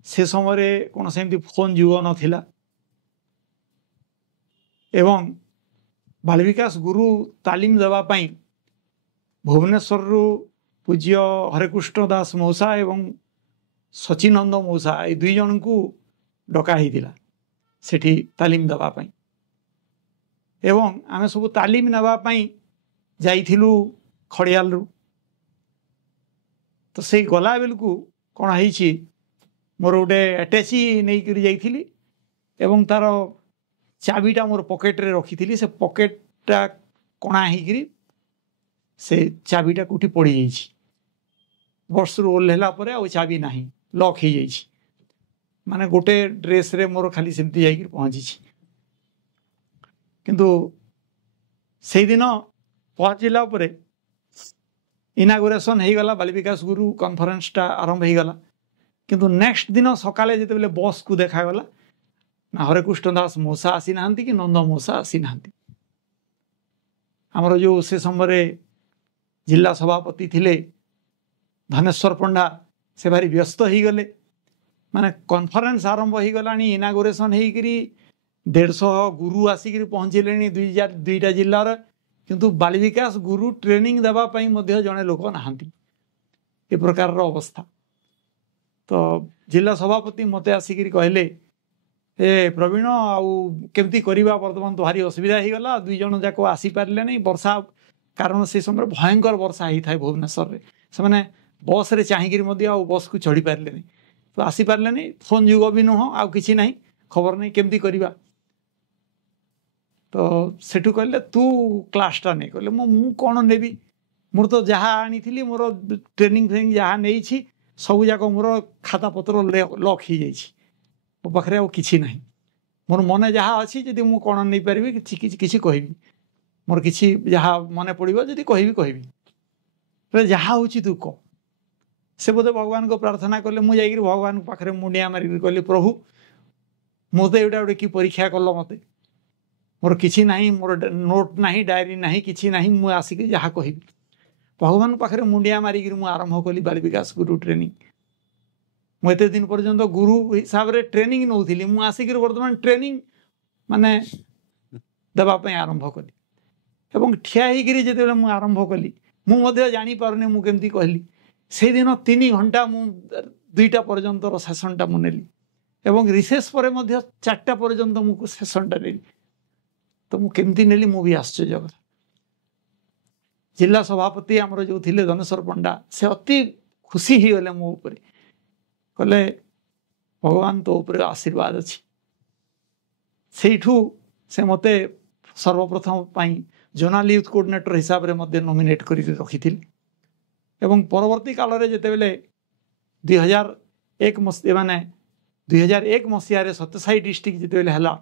ସେ ସମୟରେ କୌଣସି ଏମିତି ଫୋନ୍ ଯୁଗ ନଥିଲା ଏବଂ ବାଳ ବିକାଶ ଗୁରୁ ତାଲିମ ଦେବା ପାଇଁ ଭୁବନେଶ୍ୱରରୁ ପୂଜ୍ୟ ହରେକୃଷ୍ଣ ଦାସ ମଉସା ଏବଂ ସଚିନନ୍ଦ ମଉସା, ଏଇ 2 ଜଣଙ୍କୁ ଡକା ହେଇଥିଲା ସେଠି ତାଲିମ ଦେବା ପାଇଁ। ଏବଂ ଆମେ ସବୁ ତାଲିମ ନେବା ପାଇଁ ଯାଇଥିଲୁ ଖଡ଼ିଆଲରୁ। ତ ସେଇ ଗଲାବେଳକୁ କ'ଣ ହେଇଛି, ମୋର ଗୋଟେ ଆଟାଚି ନେଇକରି ଯାଇଥିଲି ଏବଂ ତାର ଚାବିଟା ମୋର ପକେଟରେ ରଖିଥିଲି। ସେ ପକେଟଟା କଣା ହେଇକରି ସେ ଚାବିଟା କେଉଁଠି ପଡ଼ିଯାଇଛି। ବସ୍ରୁ ଓହ୍ଲେଇଲା ପରେ ଆଉ ଚାବି ନାହିଁ, ଲକ୍ ହେଇଯାଇଛି। ମାନେ ଗୋଟେ ଡ୍ରେସ୍ରେ ମୋର ଖାଲି ସେମିତି ଯାଇକି ପହଞ୍ଚିଛି। କିନ୍ତୁ ସେଇଦିନ ପହଞ୍ଚିଲା ପରେ ଇନାଗୁରେସନ୍ ହେଇଗଲା, ବାଳ ବିକାଶ ଗୁରୁ କନଫରେନ୍ସଟା ଆରମ୍ଭ ହେଇଗଲା। କିନ୍ତୁ ନେକ୍ସଟ ଦିନ ସକାଳେ ଯେତେବେଳେ ବସ୍କୁ ଦେଖାଗଲା, ना हरेकृष्ण दास मौसा आसी ना कि नंद मौसा आसी ना आमर जो से समय जिला सभापति थिले धनेश्वर पंडा से भारी व्यस्त हो गले माने कॉन्फ्रेंस आरंभ हो गला इनागोरेशन होकरी 150 गुरु आसिक पहुँचले दुईटा जिलार किंतु बाल विकास गुरु ट्रेनिंग देवाई जड़े लोक नहांती ए प्रकार अवस्था। तो जिला सभापति मते आसिक कहले ए प्रवीण आमती करवा बर्तमान तो भारी असुविधा हो गला 2 जन जाक आसी पारे नहीं वर्षा कारण से समय भयंकर वर्षा होता है भुवनेश्वर से बस रे चाहिए बस को चढ़ी पारे नहीं तो आसी पारे नहीं फोन जुग भी नुह आ कि ना खबर नहीं केमती करवा। तो सेठू कहले तू क्लासटा नहीं कहले मु कौन नेबी मोर तो जहाँ आनी मोर ट्रेनिंग फ्रेनिंग जहाँ नहीं सब जाक मोर खाता पत्र लक हो जाए मो पाखे आ कि ना मोर मन जहाँ अच्छी जब मुझे कौन नहीं पारि कि कहबी मोर कि जहाँ मन पड़ो जी कहबी जहाँ हूँ तू कह से बोधे भगवान को प्रार्थना कले मुझे भगवान पाखे मुंडिया मारिक कहली प्रभु मत एटा गोटे कि परीक्षा कल मत मोर कि ना मोर नोट ना डायरी ना कि ना मुझे आसिक जहाँ कहबी भगवान पाखे मुंडिया मारिक आरंभ कली बाल विकास गुरु ट्रेनिंग मुझे दिन पर्यंत गुरु हिसाब से ट्रेनिंग नौली मुझे आसिक बर्तमान ट्रेनिंग माने देवाई आरंभ कली एवं ठिया होकर जो आरंभ कली मुझे जापारे मुझे कहली से दिन 3 घंटा मु 2टा पर्यंत सेसनटा मुझे एवं रिसेस पर 4टा पर्यंत मुझे सेसनटा नेली तो मुझे नेली मु भी आश्चर्य कथा। जिला सभापति आमर जो थिले धनेश्वर पंडा से अति खुशी ही गले मो ऊपर कहले भगवान तो ऊपर आशीर्वाद अच्छी से मते सर्वप्रथम जोनाल यूथ कोऑर्डिनेटर हिसाब से नॉमिनेट कर रखी एवं परवर्ती काल में जिते बेले 2001 माने 2001 मसीह सत्यसाई डिस्ट्रिक्ट जिते बेले हला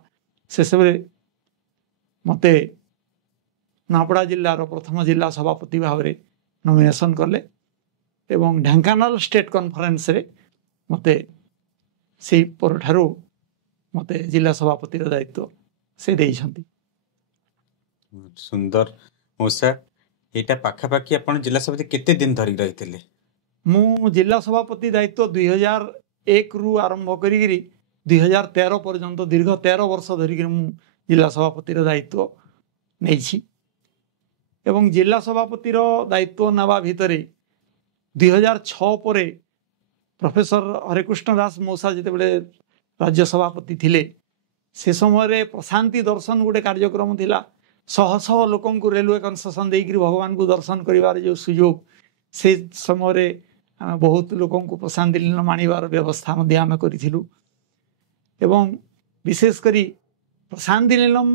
से सब मते नूआपड़ा जिलार प्रथम जिला सभापति भाव में नॉमिनेशन कले एवं ढेंकानाल स्टेट कॉन्फ्रेंस रे मते से परठारू मते जिला सभापति दायित्व से देइछंती। सुंदर मौसा एटा पाखापाखि आपण जिला सभापति केते दिन धरी रहिथिले? मु जिला सभापति दायित्व 2001 रु आरंभ करी 2013 पर्यंत दीर्घ 13 वर्ष धरिक मु जिला सभापति दायित्व नहीं एवं जिला सभापति दायित्व नवा भितर 2006 पर प्रोफेसर हरेकृष्ण दास मौसा जिते राज्य सभापति थिले से समय प्रशांति दर्शन गोटे कार्यक्रम थिला शह शह लोक रेलवे कंसेसन देकर भगवान को दर्शन करिवार जो सुयोग से समय बहुत लोक प्रशांति लीन मानिबार व्यवस्था आम करूँ एवं विशेषकर प्रशांति लीलम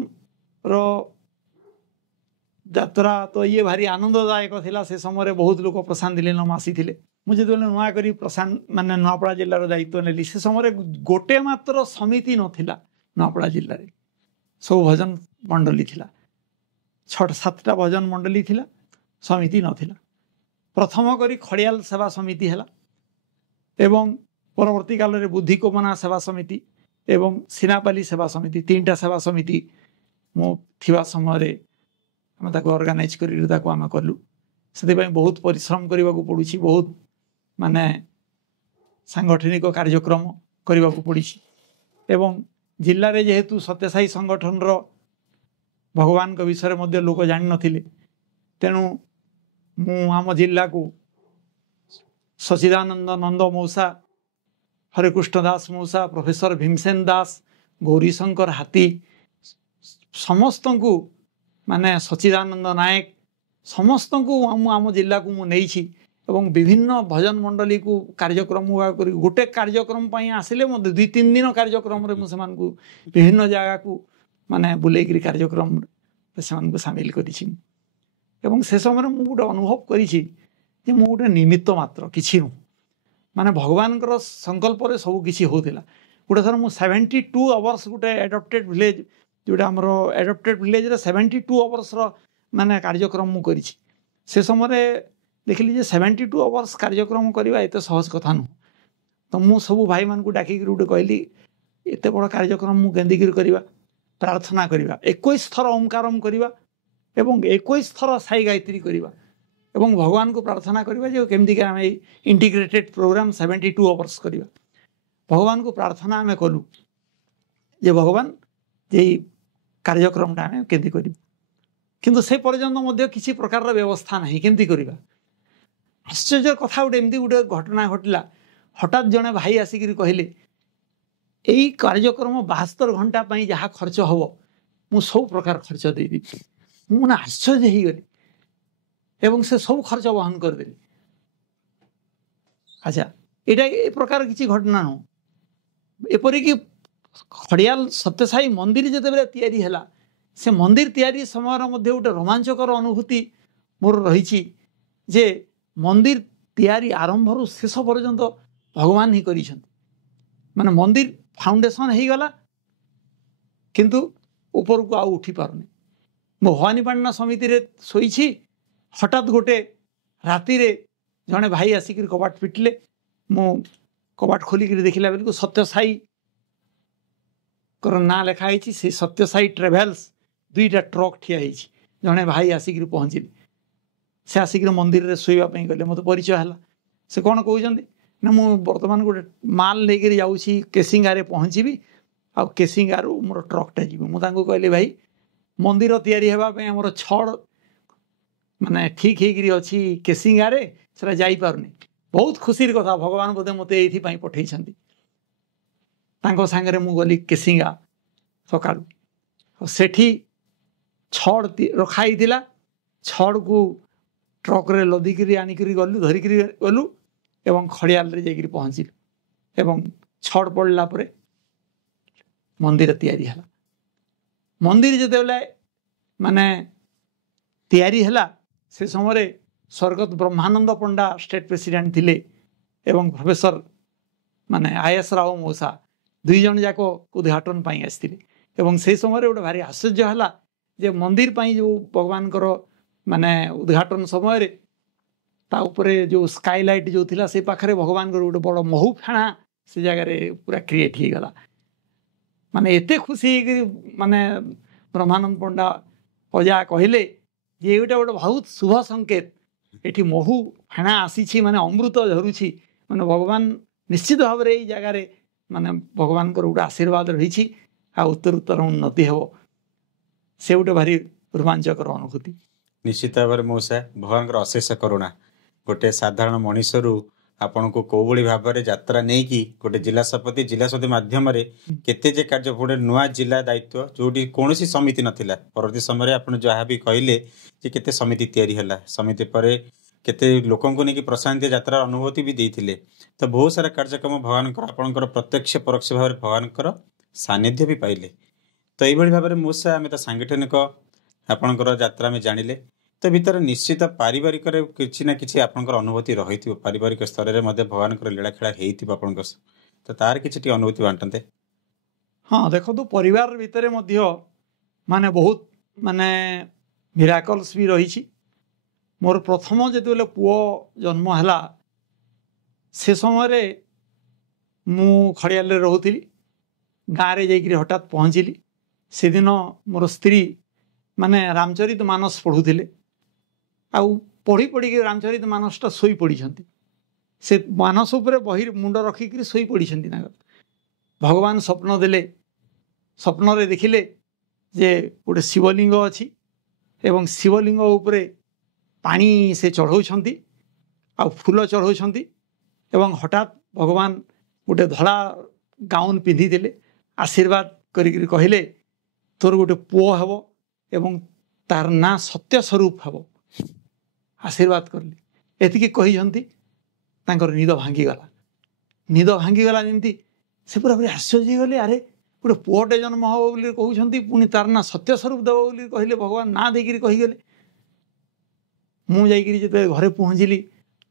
यात्रा तो ये भारी आनंददायक थिला से समय बहुत लोक प्रशांति लीलम आसी मुझे जो नुआ कर प्रशांत माने नूआपड़ा जिलार दायित्व नेली से समय गोटे मात्र समिति नथिला नूआपड़ा जिले में सब भजन मंडली थिला 6-7टा भजन मंडली थिला समिति नथिला प्रथम करी खड़ियाल सेवा समिति हैला एवं परवर्ती काल रे बुद्धि कोमना सेवा समिति एवं सिनापाली सेवा समिति 3टा सेवा समिति मो थिबा समय रे हम ताको ऑर्गेनाइज करी ताको हम कलु से बहुत परिश्रम करने को पड़ुछि बहुत माने सांगठनिक कार्यक्रम करने को पड़ी एवं जिले में जेहेतु सत्यसाई संगठन रो भगवान के विषय में लोक जान नथिले तेणु मु आम जिला को सचिदानंद नंद मौसा हरेकृष्ण दास मौसा प्रोफेसर भीमसेन दास गौरीशंकर हाथी समस्त को माने सचिदानंद नायक समस्त को आम जिला को मुझे एवं विभिन्न भजन मंडली को कार्यक्रम गोटे कार्यक्रम आसिले 2-3 दिन कार्यक्रम को विभिन्न जगह को माने बुलेकरी कार्यक्रम से सामिल करी से समय मुझे गोटे अनुभव करी गोटे निमित्त मात्र किसी नु माने भगवान संकल्प सब किसी होता गोटे थर मुझे 72 आवर्स गोटे एडप्टेड विलेज जोटा आमर एडप्टेड विलेज 72 आवर्स माने कार्यक्रम मु करी से समय देखिली 72 आवर्स कार्यक्रम करवा एत सहज कथा नुह तो मु सब भाई मान को डाक गोटे कहली एते बड़ कार्यक्रम मु केंदिकिर करिबा प्रार्थना करिबा 21 थर ओमकारम करिबा एवं 21 थर साई गायत्री करिबा एवं भगवान को प्रार्थना करिबा जे केमदी के हम इंटीग्रेटेड प्रोग्राम 72 आवर्स करिबा भगवान को प्रार्थना हमें कलु जे भगवान जे कार्यक्रमटा हमें केंदी करिबा किंतु से पर्यंत मध्य किसी प्रकार व्यवस्था नहीं केमती करिबा आश्चर्य कथा गोटे एमती गोटे घटना घटला हठात जड़े भाई आसिक कहले यही कार्यक्रम 72 घंटा जहाँ खर्च हम मु सब प्रकार खर्च देदी मुझे आश्चर्य हो गली एवं से सब खर्च वहन करदेली। अच्छा यहाँ ए प्रकार किसी घटना नु एपरिक खड़ियाल सत्यसाई मंदिर जिते तैयारी है से मंदिर तैयारी समय मध्य गोटे रोमांचकर अनुभूति मोर रही जे मंदिर तैयारी आरंभ शेष पर्यंत भगवान ही कर माने मंदिर फाउंडेशन हो गला किंतु ऊपर को आउ उठी पारुनी मो भवानीपाटना समिति रे सोईछि हठात गोटे राति रे जड़े भाई आसिक कबाट पिटले मो कबाट खोलिक देखला बेलू सत्यसाई कर ना लिखाई से सत्यसाई ट्रेभेल्स 2टा ट्रक ठिया जड़े भाई आसिक पहुँचले से आसिक मंदिर रे शोवाई गले मत परिचय है से कौन कहते ना मु बर्तमान गोटे माल लेकर जाऊँगी केसिंगारे पहुँची आ केसिंगारू मोर ट्रकटा जी मुझे कहली भाई मंदिर तैयारी होगापी आमर छड़ माने ठीक होगी अच्छी केसिंगारे से जापरनी बहुत खुशी कथा भगवान बोधे मत ये पठे सांगे मु गली केसिंगा सका सेठी छड़ रखाई छड़ को ट्रक रे लदिक आनिक गलु धरिक गलु एवं खड़ियाल रे जाकर पहुँचलु एवं छड़ पड़ला परे मंदिर तैयारी है मंदिर जिते माने तैयारी है से समय स्वर्गत ब्रह्मानंद पंडा स्टेट प्रेसिडेंट थिले एवं प्रोफेसर माने आईएस राव मौसा 2 जन जाक उद्घाटन पाई आसते एवं से समय गोटे भारी आश्चर्य है जे मंदिर पाई जो भगवान माने उद्घाटन समय ता उपरे जो स्काईलाइट जो थिला से पाखरे भगवान गोटे बड़ महू फेणा से जगार पूरा क्रिएट हो गला माने एते खुशी माने ब्रह्मानंद पंडा अजा कहले जे गोटे गोटे बहुत शुभ संकेत एठी महू फेणा आसी माने अमृत झरुची माने भगवान निश्चित भाव में जगार माने भगवान गोटे आशीर्वाद रही उत्तर उत्तर उन्नति हो से गोटे भारी रोमांचकर अनुभूति निश्चित भाव में मौसा भगवान अशेष करुणा गोटे साधारण मनीषरू आपण को कौ भाई भाव में यात्रा नहीं कि गोटे जिला समिति माध्यम केते जे कार्य गोटे नुआ जिला दायित्व जोटी कौन समिति नथिला परवर्ती समय आपण जहाँ भी कहले जे केते समिति तैयारी है समिति पर केते लोकों को नहीं प्रशांत यात्रा अनुभूति भी देते तो बहुत सारा कार्यक्रम भगवान आपंकर प्रत्यक्ष परोक्ष भाव में भगवान सानिध्य भी पाइले तो यही भाव में मूसा आम तो सांगठनिक आपणकर यात्रा में जानिले तो भीतर निश्चित पारिवारिक किसी ना किसी आपंकर अनुभूति रही पारिवारिक स्तर में भगवान लीला खेला हो तो तार किसी अनुभूति बांटते। हाँ देखो तो परिवार भितर माने बहुत माने मिराकल्स भी रही मोर प्रथम जो पुओ जन्म है से समय मु खड़ियाल रोली गाँव में जाकर हठात पहुँचली से दिन मोर स्त्री माने रामचरित मानस पढ़ुले आउ पढ़ी पढ़ी रामचरित मानसटा शोई पड़ी से मानस उपर बही मुंड रखिक शोई पड़ी भगवान स्वप्न देले स्वप्न रे देखिले जे गोटे शिवलिंग अच्छी एवं शिवलिंग उपरे पानी से चढ़ाऊँच आ फूल चढ़ाऊँच एवं हठात भगवान गोटे धड़ा गाउन पिंधि देले आशीर्वाद करिक कहले तोर गोटे पुओ हेबो एवं तार ना सत्य स्वरूप हेबो आशीर्वाद करले एतिकी कही तांकर निद भांगीगला जमी से पूरा पूरी आश्चर्य गले अरे गोटे पुओटे जन्म हम बोली कहते पुणी तार ना सत्य स्वरूप देव बोली कहले भगवान ना देकर कहीगले मुझे जो घरे पहुँचली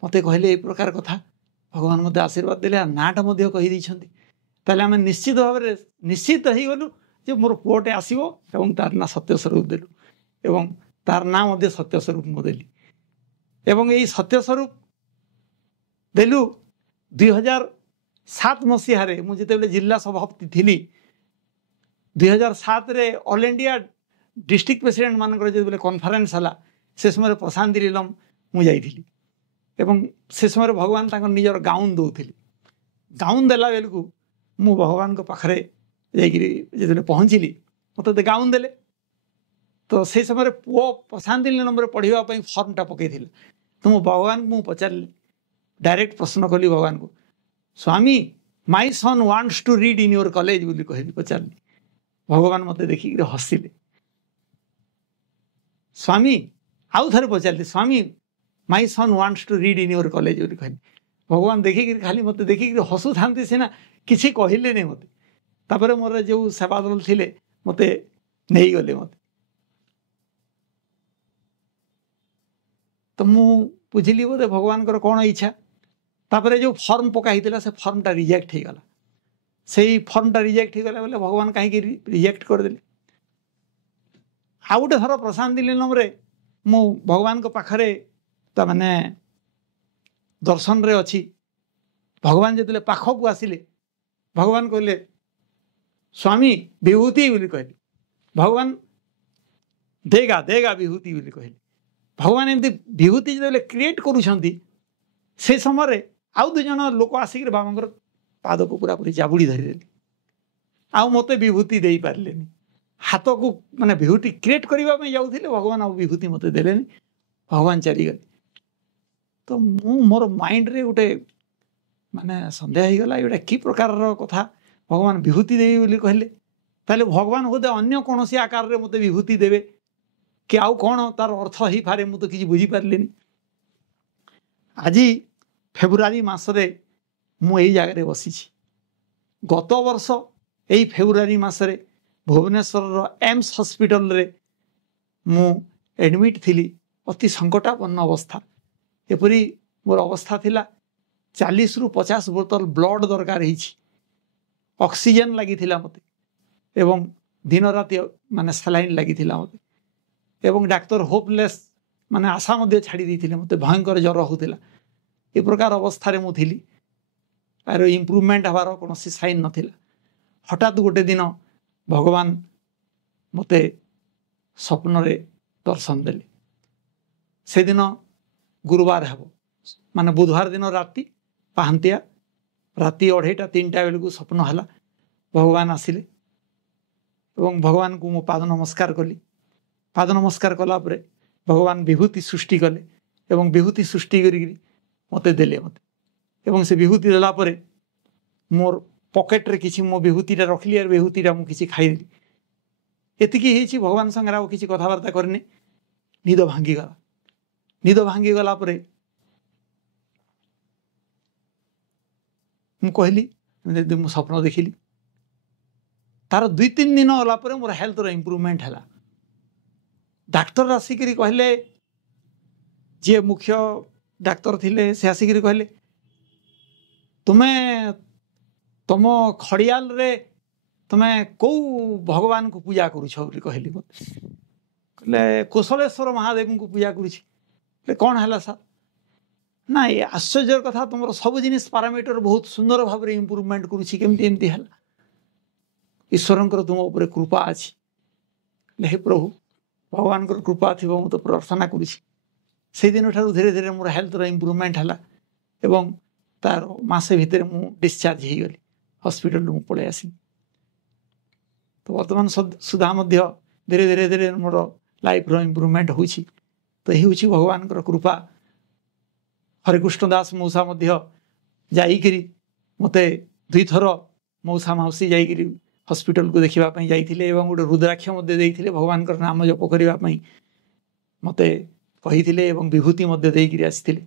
मत कहले ये प्रकार कथा भगवान मत आशीर्वाद देले नाटा कहीदे ताले आम निश्चित भाव में निश्चित हो गलु जे मोर पुओटे आसो एवं तार ना सत्य स्वरूप देलु एवं तार ना सत्य स्वरूप मुदेली एवं यही सत्य स्वरूप देलु 2000 2007 ମସିହାରେ ମୁଁ ଯେତେବେଳେ ଜିଲ୍ଲା ସଭାପତି ଥିଲି 2007ରେ ଅଲ୍ ଇଣ୍ଡିଆ ଡିଷ୍ଟ୍ରିକ୍ଟ ପ୍ରେସିଡେଣ୍ଟ ମାନଙ୍କର ଯେତେବେଳେ କନଫରେନ୍ସ ହେଲା ସେ ସମୟରେ ପ୍ରଶାନ୍ତି ଲିଲମ ମୁଁ ଯାଇଥିଲି ଏବଂ ସେ ସମୟରେ ଭଗବାନ ତାଙ୍କର ନିଜର ଗାଉନ ଦେଉଥିଲେ। ଗାଉନ ଦେଲା ବେଳକୁ ମୁଁ ଭଗବାନଙ୍କ ପାଖରେ ଯାଇକିରି ଯେତେବେଳେ ପହଞ୍ଚିଲି ମୋତେ ଗାଉନ ଦେଲେ। ତ ସେ ସମୟରେ ପୁଅ ପ୍ରଶାନ୍ତି ଲିଲମରେ ପଢ଼ିବା ପାଇଁ ଫର୍ମଟା ପକାଇଥିଲେ। ତ ମୁଁ ଭଗବାନଙ୍କୁ ମୁଁ ପଚାରିଲି, ଡାଇରେକ୍ଟ ପ୍ରଶ୍ନ କଲି ଭଗବାନଙ୍କୁ, Swami my son wants to read in your college ବୋଲି କହିଲି, ପଚାରିଲି। ଭଗବାନ ମୋତେ ଦେଖିକିରି ହସିଲେ। ସ୍ୱାମୀ ଆଉ ଥରେ ପଚାରିଲି, Swami my son wants to read in your college ବୋଲି କହିଲି। ଭଗବାନ ଦେଖିକିରି ଖାଲି ମୋତେ ଦେଖିକିରି ହସୁଥାନ୍ତି ସିନା, କିଛି କହିଲେନି ମୋତେ। ତାପରେ ମୋର ଯେଉଁ ସେବା ଦଳ ଥିଲେ ମୋତେ ନେଇଗଲେ ମୋତେ। ତ ମୁଁ ବୁଝିଲି ବୋଧେ ଭଗବାନଙ୍କର କ'ଣ ଇଚ୍ଛା। ତାପରେ ଯେଉଁ ଫର୍ମ ପକା ହେଇଥିଲା ସେ ଫର୍ମଟା ରିଜେକ୍ଟ ହେଇଗଲା। ସେଇ ଫର୍ମଟା ରିଜେକ୍ଟ ହେଇଗଲା ବୋଲେ ଭଗବାନ କାହିଁକି ରିଜେକ୍ଟ କରିଦେଲେ। ଆଉ ଗୋଟେ ଥର ପ୍ରଶାନ୍ତି ଲିଲମରେ ମୁଁ ଭଗବାନଙ୍କ ପାଖରେ ତାମାନେ ଦର୍ଶନରେ ଅଛି। ଭଗବାନ ଯେତେବେଳେ ପାଖକୁ ଆସିଲେ ଭଗବାନ କହିଲେ, ସ୍ୱାମୀ ବିଭୂତି ବୋଲି କହିଲେ। ଭଗବାନ ଦେଗା ଦେଗା ବିଭୂତି ବୋଲି କହିଲେ। ଭଗବାନ ଏମିତି ବିଭୂତି ଯେତେବେଳେ କ୍ରିଏଟ୍ କରୁଛନ୍ତି ସେ ସମୟରେ ଆଉ 2 ଜଣ ଲୋକ ଆସିକିରି ବାବାଙ୍କର ପାଦକୁ ପୁରାପୁରି ଜାବୁଡ଼ି ଧରିଦେଲେ। ଆଉ ମୋତେ ବିଭୂତି ଦେଇପାରିଲେନି। ହାତକୁ ମାନେ ବିଭୂତି କ୍ରିଏଟ୍ କରିବା ପାଇଁ ଯାଉଥିଲେ, ଭଗବାନ ଆଉ ବିଭୂତି ମୋତେ ଦେଲେନି, ଭଗବାନ ଚାଲିଗଲେ। ତ ମୁଁ ମୋର ମାଇଣ୍ଡରେ ଗୋଟେ ମାନେ ସନ୍ଦେହ ହେଇଗଲା, ଏଇଟା କି ପ୍ରକାରର କଥା। ଭଗବାନ ବିଭୂତି ଦେବେ ବୋଲି କହିଲେ, ତାହେଲେ ଭଗବାନ ବୋଧେ ଅନ୍ୟ କୌଣସି ଆକାରରେ ମୋତେ ବିଭୂତି ଦେବେ କି ଆଉ କ'ଣ ତାର ଅର୍ଥ ହେଇପାରେ, ମୁଁ ତ କିଛି ବୁଝିପାରିଲିନି। ଆଜି ଫେବୃଆରୀ ମାସରେ ମୁଁ ଏଇ ଜାଗାରେ ବସିଛି। ଗତ ବର୍ଷ ଏଇ ଫେବୃଆରୀ ମାସରେ ଭୁବନେଶ୍ୱରର ଏମ୍ସ ହସ୍ପିଟାଲରେ ମୁଁ ଏଡମିଟ୍ ଥିଲି। ଅତି ସଙ୍କଟାପନ୍ନ ଅବସ୍ଥା। ଏପରି ମୋର ଅବସ୍ଥା ଥିଲା, 40ରୁ 50 ବୋତଲ ବ୍ଲଡ଼ ଦରକାର ହେଇଛି। ଅକ୍ସିଜେନ୍ ଲାଗିଥିଲା ମୋତେ ଏବଂ ଦିନ ରାତି ମାନେ ସାଲାଇନ୍ ଲାଗିଥିଲା ମୋତେ। ଏବଂ ଡାକ୍ତର ହୋପଲେସ୍ ମାନେ ଆଶା ମଧ୍ୟ ଛାଡ଼ି ଦେଇଥିଲେ। ମୋତେ ଭୟଙ୍କର ଜ୍ୱର ହେଉଥିଲା। ଏ ପ୍ରକାର ଅବସ୍ଥାରେ ମୁଁ ଥିଲି। ତାର ଇମ୍ପ୍ରୁଭମେଣ୍ଟ ହେବାର କୌଣସି ସାଇନ୍ ନଥିଲା। ହଠାତ୍ ଗୋଟେ ଦିନ ଭଗବାନ ମୋତେ ସ୍ୱପ୍ନରେ ଦର୍ଶନ ଦେଲେ। ସେଦିନ ଗୁରୁବାର ହେବ, ମାନେ ବୁଧବାର ଦିନ ରାତି ପାହାନ୍ତିଆ, ରାତି 2:30-3ଟା ବେଳକୁ ସ୍ୱପ୍ନ ହେଲା। ଭଗବାନ ଆସିଲେ ଏବଂ ଭଗବାନଙ୍କୁ ମୁଁ ପାଦ ନମସ୍କାର କଲି। ପାଦ ନମସ୍କାର କଲା ପରେ ଭଗବାନ ବିଭୂତି ସୃଷ୍ଟି କଲେ ଏବଂ ବିଭୂତି ସୃଷ୍ଟି କରିକିରି ମୋତେ ଦେଲେ ମୋତେ। ଏବଂ ସେ ବିଭୂତି ଦେଲା ପରେ ମୋର ପକେଟରେ କିଛି ମୋ ବିଭୂତିଟା ରଖିଲି ଆଉ ବିଭୂତିଟା ମୁଁ କିଛି ଖାଇଦେଲି। ଏତିକି ହେଇଛି। ଭଗବାନ ସାଙ୍ଗରେ ଆଉ କିଛି କଥାବାର୍ତ୍ତା କରିନି। ନିଦ ଭାଙ୍ଗିଗଲା। ନିଦ ଭାଙ୍ଗିଗଲା ପରେ ମୁଁ କହିଲି ଏମିତି ମୁଁ ସ୍ୱପ୍ନ ଦେଖିଲି। ତାର 2-3 ଦିନ ଗଲା ପରେ ମୋର ହେଲ୍ଥର ଇମ୍ପ୍ରୁଭମେଣ୍ଟ ହେଲା। ଡାକ୍ତର ଆସିକିରି କହିଲେ, ଯିଏ ମୁଖ୍ୟ ଡାକ୍ତର ଥିଲେ ସେ ଆସିକିରି କହିଲେ, ତୁମେ ତମ ଖଡ଼ିଆଲରେ ତୁମେ କେଉଁ ଭଗବାନଙ୍କୁ ପୂଜା କରୁଛ ବୋଲି କହିଲି। କହିଲେ କୁଶଳେଶ୍ୱର ମହାଦେବଙ୍କୁ ପୂଜା କରୁଛି। କ'ଣ ହେଲା ସାର୍? ନା ଏ ଆଶ୍ଚର୍ଯ୍ୟର କଥା, ତୁମର ସବୁ ଜିନିଷ ପାରାମିଟର ବହୁତ ସୁନ୍ଦର ଭାବରେ ଇମ୍ପ୍ରୁଭମେଣ୍ଟ କରୁଛି, କେମିତି ଏମିତି ହେଲା? ଈଶ୍ୱରଙ୍କର ତୁମ ଉପରେ କୃପା ଅଛି। ହେ ପ୍ରଭୁ, ଭଗବାନଙ୍କର କୃପା ଥିବ, ମୁଁ ତ ପ୍ରାର୍ଥନା କରୁଛି। ସେଇଦିନ ଠାରୁ ଧୀରେ ଧୀରେ ମୋର ହେଲ୍ଥର ଇମ୍ପ୍ରୁଭମେଣ୍ଟ ହେଲା ଏବଂ ତାର ମାସେ ଭିତରେ ମୁଁ ଡିସଚାର୍ଜ ହେଇଗଲି। ହସ୍ପିଟାଲରୁ ମୁଁ ପଳେଇ ଆସିଲି। ତ ବର୍ତ୍ତମାନ ସୁଦ୍ଧା ମଧ୍ୟ ଧୀରେ ଧୀରେ ଧୀରେ ମୋର ଲାଇଫ୍ର ଇମ୍ପ୍ରୁଭମେଣ୍ଟ ହେଉଛି। ତ ଏହି ହେଉଛି ଭଗବାନଙ୍କର କୃପା। ହରେକୃଷ୍ଣ ଦାସ ମଉସା ମଧ୍ୟ ଯାଇକିରି ମୋତେ 2 ଥର ମଉସା ମାଉସୀ ଯାଇକିରି ହସ୍ପିଟାଲକୁ ଦେଖିବା ପାଇଁ ଯାଇଥିଲେ ଏବଂ ଗୋଟେ ରୁଦ୍ରାକ୍ଷ ମଧ୍ୟ ଦେଇଥିଲେ ଭଗବାନଙ୍କର ନାମ ଜପ କରିବା ପାଇଁ ମୋତେ କହିଥିଲେ ଏବଂ ବିଭୂତି ମଧ୍ୟ ଦେଇକିରି ଆସିଥିଲେ।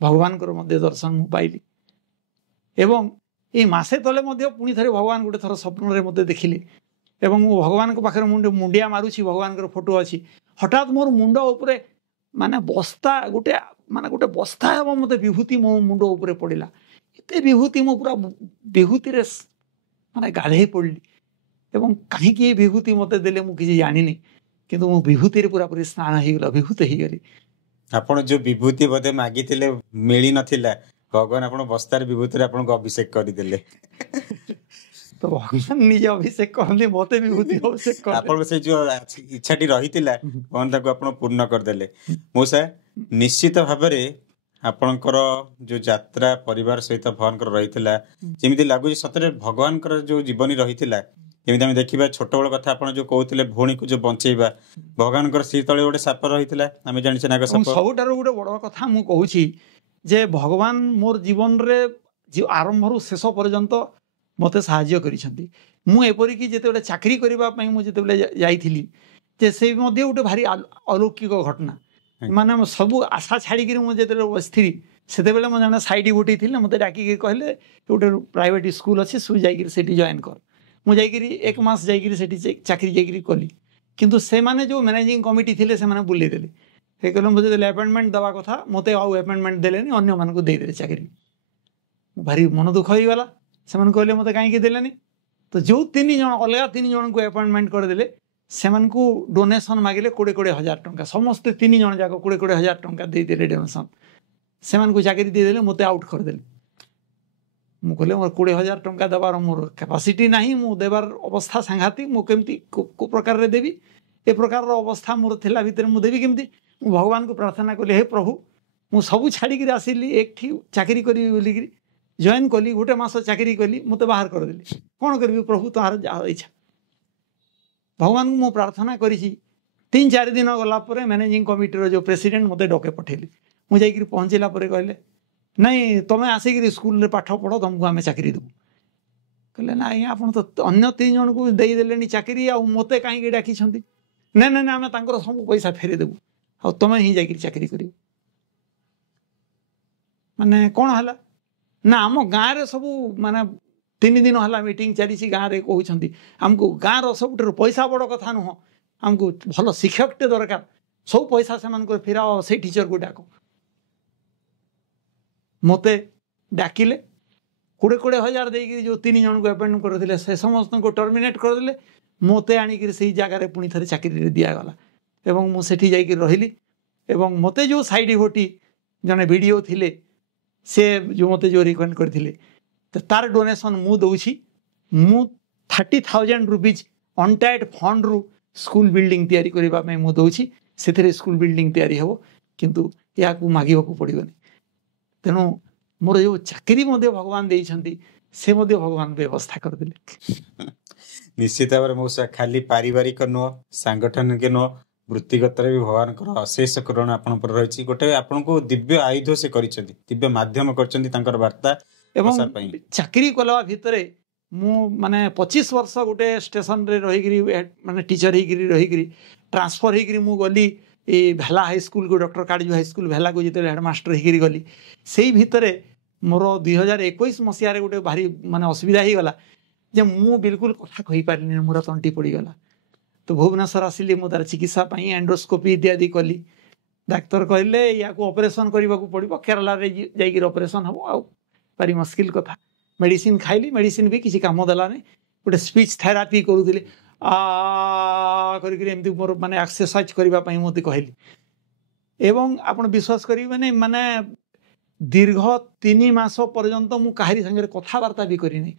ଭଗବାନଙ୍କର ମଧ୍ୟ ଦର୍ଶନ ମୁଁ ପାଇଲି। ଏବଂ ଏଇ ମାସେ ତଳେ ମଧ୍ୟ ପୁଣି ଥରେ ଭଗବାନ ଗୋଟେ ଥର ସ୍ୱପ୍ନରେ ମୋତେ ଦେଖିଲେ ଏବଂ ମୁଁ ଭଗବାନଙ୍କ ପାଖରେ ମୁଣ୍ଡିଆ ମାରୁଛି, ଭଗବାନଙ୍କର ଫଟୋ ଅଛି। ହଠାତ୍ ମୋର ମୁଣ୍ଡ ଉପରେ ମାନେ ବସ୍ତା ଗୋଟେ ବସ୍ତା ହେବ ମୋତେ ବିଭୂତି ମୋ ମୁଣ୍ଡ ଉପରେ ପଡ଼ିଲା। ଏତେ ବିଭୂତି, ମୁଁ ପୁରା ବିଭୂତିରେ ମାନେ ଗାଧେଇ ପଡ଼ିଲି ଏବଂ କାହିଁକି ଏ ବିଭୂତି ମୋତେ ଦେଲେ ମୁଁ କିଛି ଜାଣିନି, କିନ୍ତୁ ମୁଁ ବିଭୂତିରେ ପୁରାପୁରି ସ୍ନାନ ହେଇଗଲା, ବିଭୂତ ହେଇଗଲି। ଆପଣ ଯେଉଁ ବିଭୂତି ବୋଧେ ମାଗିଥିଲେ ମିଳିନଥିଲା, भगवान आपण बस्तार विभूति आपनको अभिषेक करदेले तो भगवान निजे अभिषेक करले मते विभूति अभिषेक कर आपण से जो इच्छाटी रहितिला भगवान ताको आपण पूर्ण करदेले मौसा निश्चित भाबरे आपणकर जो यात्रा परिवार सहित भगवान रही जमी लगुच सतरे भगवान जो जीवनी रही जमी आम देखा छोट बड़ कथा आप जो कहते भौणी को जो बंचेबा भगवान श्री तले गोटे साप रही आम जाने नाग साप सबुठ गोटे बड़ कथा मु कहूँ जे भगवान मोर जीवन रे आरंभ रु शेष पर्यंत मते साहाय्य करिसेंती मु एपरिक जिते चाकरी करने मुझे जाइली जे से गोटे भारी अलौकिक घटना माने सबू आशा छाड़ी मुझे बसती से जन साइड गोटे थे मत डाकिक कहले गोटे प्राइवेट स्कूल अच्छे सु जाकि जॉइन कर मुझे एक मास जाकि चाकरी जाकि कली किंतु से माने जो मैनेजिंग कमिटी थे से बुले देले से कहले मुझे अपॉइंटमेंट दवा कथा मत अपॉइंटमेंट देलेनी अन्य मानक देदेले चाकरी भारी मन दुख हो गला से कहले मत कहीं देलेनी तो जो 3 जन अलग 3 जन को अपॉइंटमेंट करदेले से डोनेशन मागिले 20,000 टंका समस्ते 3 जन जाक 20,000 टंका देदेले डोनेशन से चाकरी देदेले मत आउट करदेले मुझे मोर 20,000 टंका देवार मोर कैपेसिटी नहीं मु देवार अवस्था सांघातिक मु केमती को प्रकार रे देवी ए प्रकार अवस्था मोर थिला भितर मु देवी केमती भगवान को प्रार्थना कली हे प्रभु मु सबू छाड़ी आसिली एक चाकरी करी बोली जॉइन कली गोटे मास चाकरी कली मत बाहर करदेली कौन करी प्रभु तुम्हार जहाँ इच्छा भगवान को मु प्रार्थना करी 3-4 दिन गलापर मैनेजिंग कमिटी जो प्रेसिडेंट मत डके पठेली मुझे पहुँचला कहले नहीं तुम्हें आसिक स्कूल रे पाठ पढ़ तुमको आम चाकरी देवु कहले ना आज्ञा आप तो अन्य 3 जन को देदेले चाकरी आ मत कहीं डाकी ना ना आम सब पैसा फेरी देवु आ तुम्हें ही जाकि चाकरी कर माने कौन है ना आम गाँव रे सब माने 3 दिन है मीटिंग चली गाँव में कहते आमको गाँव सब पैसा बड़ कथा नुह आमको भल शिक्षकटे दरकार सब पैसा से फेराओ से टीचर को डाक मते डाकिले 20,000 देकी जो 3 जन को अपॉइंट करते से समस्त को टर्मिनेट करदे मते आनिक से जगार पुणी थे चाकरी दिगला एवं मुझे जाकि रही एवं मते जो साइड होटी जने वीडियो थिले से जो मते जो रिकमेंड करथिले तो तार डोनेशन मु दउछि मु 30,000 रुपीज अनटाइड फंड रु स्कूल बिल्डिंग तैयारी करबा में मु दउछि सेथरे स्कूल बिल्डिंग तैयारी हेबो किंतु या को मागिबा को पड़िबनी तेणु मोर जो चाकरी मध्य भगवान देइछंती से मध्य भगवान व्यवस्था करदेले निश्चित भाव में मौसा खाली पारिवारिक नुह सांगठनिक नुह वृत्तिगत भी भगवान अशेष करुणा आपण पर रही गोटे आपन को दिव्य आयुध से करिसेंती दिव्य माध्यम करचंती वार्ता एवं चाकरी कला भितरे मु माने 25 वर्ष गोटे स्टेशन रे रही माने टीचर ही रही ट्रांसफर ही मु गली ए भेला हाई स्कूल को डॉक्टर काड़जू हाई स्कूल भेला को जिते हेडमास्टर ही गली से भितर मोर 2021 मसीह गोटे भारी माने असुविधा ही गला जे मु बिल्कुल कथा कहि पारनी मोर तंटी पड़ीगला तो भुवनेश्वर आसिली मु तार चिकित्सा पाई एंडोस्कोपी इत्यादि कली डाक्तर कहले या को ऑपरेशन करबा को पड़िबो केरला रे जाई ऑपरेशन हबो आ भारी मुश्किल कथा मेडिसिन खाइली मेडिसिन भी किसी काम देला नहीं गोटे स्पीच थेरापी करूले एमती मोर माने एक्सरसाइज करने मत कहली एवं आपण विश्वास करेंगे नहीं माने दीर्घ 3 मास पर्यंत मु कहारी संगे कथबार्ता भी करनी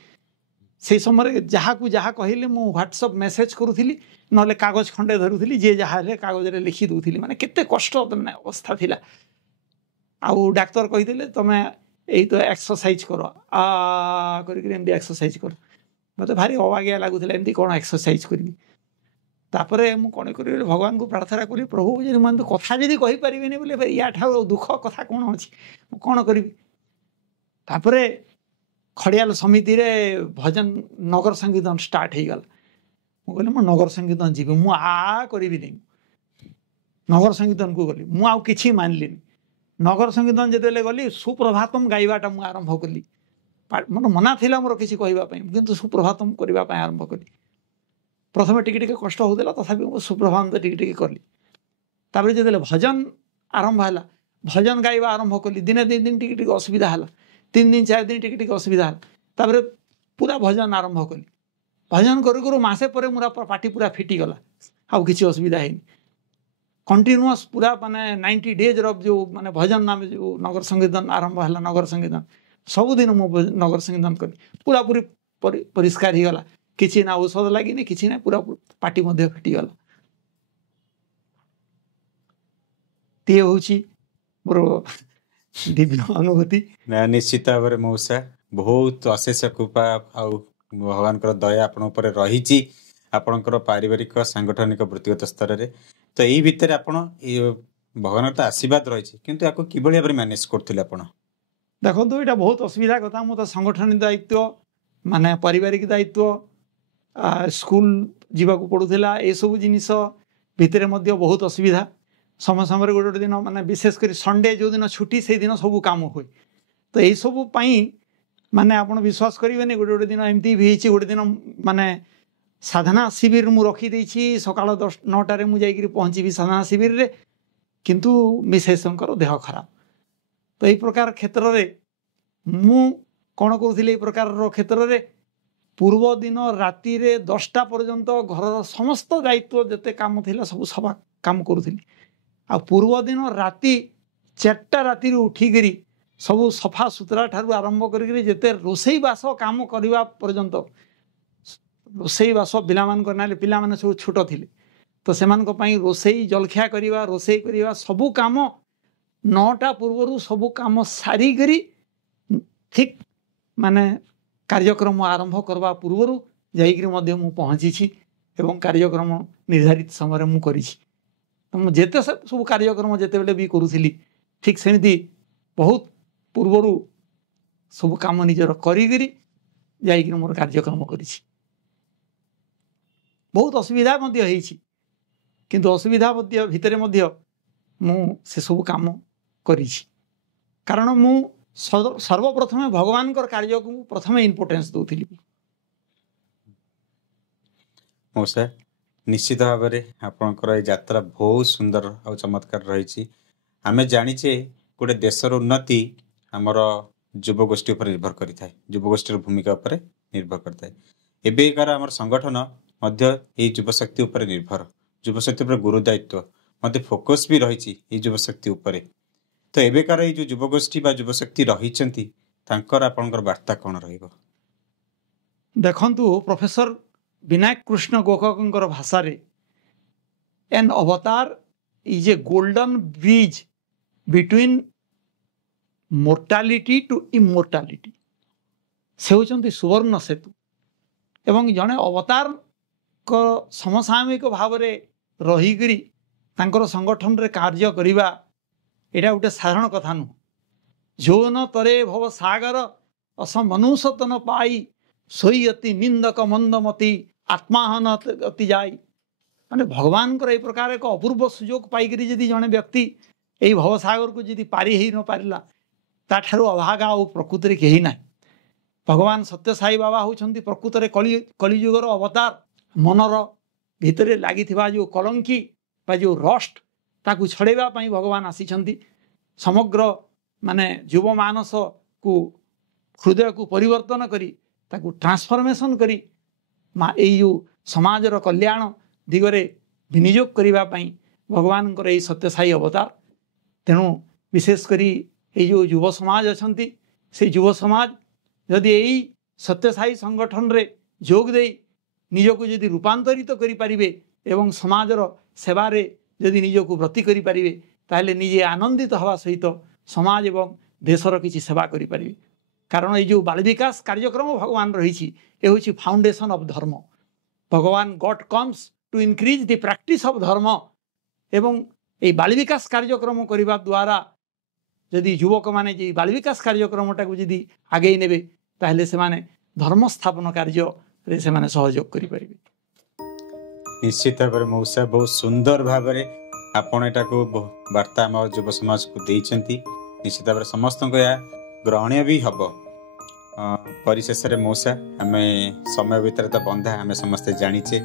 से समय जहाँ को जहाँ कहले मु व्हाट्सएप मेसेज करूली ना कागज खंडे धरुली जे जहाँ कागज रे लिखि दूली माने केते कष्ट अवस्था थिला आउ डाक्तर कहीदेले तमे यही तो एक्सरसाइज कर करके एक्सरसाइज कर मत भारी अबागिया लगुला एमती कौन एक्सरसाइज करी तापर मुझे कौन कर भगवान को प्रार्थना करी प्रभु जी मैं तो कथा जी कहीपरि बोले या दुख कथा कौन अच्छी कौन करी तापर खड़ियाल समिति रे भजन नगर संकीर्तन स्टार्ट हो गला मुझे मो नगर संकीर्तन जी मुझे नहीं नगर संकीर्तन को गली मुझे कि मानली नगर संकीर्तन जिते गली सुप्रभातम गाइबाटा मुझे आरंभ कली मोर मना थिला मोर किसी कहवाई किंतु सुप्रभातम करने आरंभ कली प्रथम टिके कष्ट होता तथा सुप्रभात टिके कली तापर जो भजन आरंभ है भजन गाइबा आरंभ कली दिने 2 दिन टिके असुविधा है 3 दिन 4 दिन टिके असुविधा है तापर पूरा भजन आरंभ कली भजन करू करू मासे पर मोर पार्टी पूरा फिटी गला आउ किसी असुविधा है कंटिन्यूअस पूरा माने 90 डेज जो माने भजन नाम जो नगर संकीर्तन आरंभ है नगर संकीर्तन सबुदिन मु नगर संकीर्तन कर पूरा पूरी परिष्कार ही गला किसी ना औषध लगे किसी ना पूरा पार्टी मध्य फिटी गला ते होची मोर दिव्य अनुभूति निश्चित भाव में मौसा बहुत अशेष कृपा आउ भगवान दया आपण रही आपणकर पारिवारिक सांगठनिक वृत्तिगत स्तर में तो यही भितर आपण भगवान तो आशीर्वाद रही किंतु या किभली भाव मैनेज करते आपण देखो तो यहाँ बहुत असुविधा कथा मो तो संगठन दायित्व माने पारिवारिक दायित्व स्कूल जीवाक पड़ूला ये सब जिनिस भितर मध्य बहुत असुविधा समय समय गोटे गोटे दिन माने विशेषकर संडे जो दिन छुट्टी से दिन सब काम हुए तो यही सब माने आपण विश्वास करेंगे गोटे गोटे दिन एमती भी गोटे दिन माने साधना शिविर मु रखी सकाल 9टार मुझे पहुँची साधना शिविर रे किंतु मिसेसंकर देह खराब तो यही प्रकार क्षेत्र में मु कौन करूँ प्रकार क्षेत्र में पूर्व दिन राति 10टा पर्यंत घर समस्त दायित्व जिते काम थिला सब सभा काम करूँ आ पूर्व दिन राति 4टा राति उठिकी सब सफा सुतरा ठारू आरंभ करिके जेते रोसई बास काम करवा पर्यंत रोसई बास पिला पिला माने सब छोट थिले तो सेमानक पई रोसई जलखिया करवा रोसई करवा सबू काम 9टा पूर्व सबू काम सारी करी ठीक माने कार्यक्रम आरंभ करवा पूर्व जाइकरी मध्य मु पहुँची एवं कार्यक्रम निर्धारित समय मु करी तो मुझे सब कार्यक्रम जिते बेले भी करूली ठीक सेमती बहुत पूर्वर सब काम निजर करी जाइकरी मोर कार्यक्रम करी बहुत असुविधा किंतु असुविधा भितर मु से सब काम करी कारण मु सर्वप्रथमे भगवान कार्य को प्रथम इम्पोर्टेंस दूसरी मौसा निश्चित भाव में आपणकर यात्रा बहुत सुंदर और चमत्कार रही आम जाचे गोटे देशर उन्नति आमर युवगोष्ठी पर निर्भर करें युवगोष्ठी भूमिका पर निर्भर करता है एबेकार आमर संगठन युवशक्ति उपर निर्भर युवशक्ति पर गुरु दायित्व मत फोकस भी रही युवशक्ति उपर तो एबेकार ये जो युवगोष्ठी युवशक्ति रही आपणकर वार्ता कौन रहिबो देखंतु प्रोफेसर विनायक कृष्ण गोखकर भाषा रे an avatar is a golden bridge between mortality to immortality से होचंती सुवर्ण सेतु एवं जड़े अवतार को समसामयिक भाव में रहीकरी तांकर संगठन रे कार्य करिबा एटा गोटे साधारण कथा नु जोन तरे भव सागर असमनुषतन पाई सोई अति निंदक मंदमती आत्माहन अति जाई माने भगवान को प्रकार एक अपूर्व सुजोग पाइकरी जदि जड़े व्यक्ति यही भवसागर को जदि पारी ही न पारिला ताठारु अभागा और प्रकृति कहीं ना भगवान सत्य साई बाबा होउछंती प्रकृत रे कलियुगर अवतार मनर भितर लगी जो कलंकी बा जो रस्ट ताकू छड़ेवा पाई भगवान आसीछंती समग्र माने युव मानस को हृदय को परिवर्तन करी ताकू ट्रांसफॉर्मेशन करी यो समाजर कल्याण दिगरे विनियोग करिबा पाई भगवान को यही सत्य साई अवतार तेणु विशेषकर ये जो युव समाज अछंती से युव समाज यदि यही सत्य साई संगठन रे जोग दे निजको यदि रूपांतरित करि परिबे एवं समाजर सेवारे यदि निजको व्रती करि परिबे ताहले निजे आनंदित हवा सहित समाज एवं देशर किछि सेवा करि परिबे कारण ये जो बाल विकास कार्यक्रम भगवान रही ये हूँ foundation of dharma Bhagwan God comes to increase the practice of dharma एवं ये बाल विकास कार्यक्रम करने द्वारा यदि युवक माने जी बाल विकास कार्यक्रमटा को यदि आगे नेबे ताहले से माने धर्म स्थापन कार्य रे से माने सहयोग करि परिबे निश्चित भाव में मौसा बहुत सुंदर भाव में आपण एटा को वार्ता आम युव समाज को देइछंती निश्चित भाव समस्त ग्रहणीय भी हम परिशेष मौसा आम समय भितर तो बंधा आम समस्ते जाचे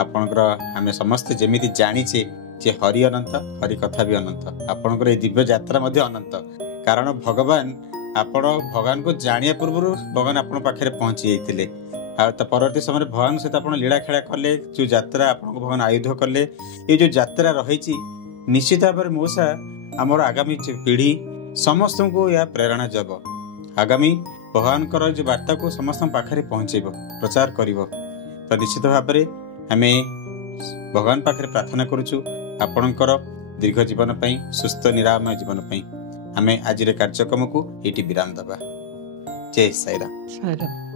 आपणकर आम समस्ते जमी जाचे जे हरि अनंत हरि कथा भी अनंत आपणकर दिव्य यात्रा अनंत कारण भगवान आपण भगवान को जानिया पूर्व भगवान आपण पाखे पहुंची जाते परवर्ती समय भगवान सहित आप लीला खेला कले जो यात्रा आपको भगवान आयुध कले ये जो यात्रा रही निश्चित भाव में मौसा आमर आगामी पीढ़ी समस्त को यह प्रेरणा जब आगामी भगवान जो वार्ता को समस्त पाखे पहुँचे प्रचार कर तो निश्चित भाव में आम भगवान पाखे प्रार्थना करुचु आपणकर दीर्घ जीवन पाई सुस्थ निरामय जीवन पाई आम आज कार्यक्रम को ये विराम दबा। जय साईराम।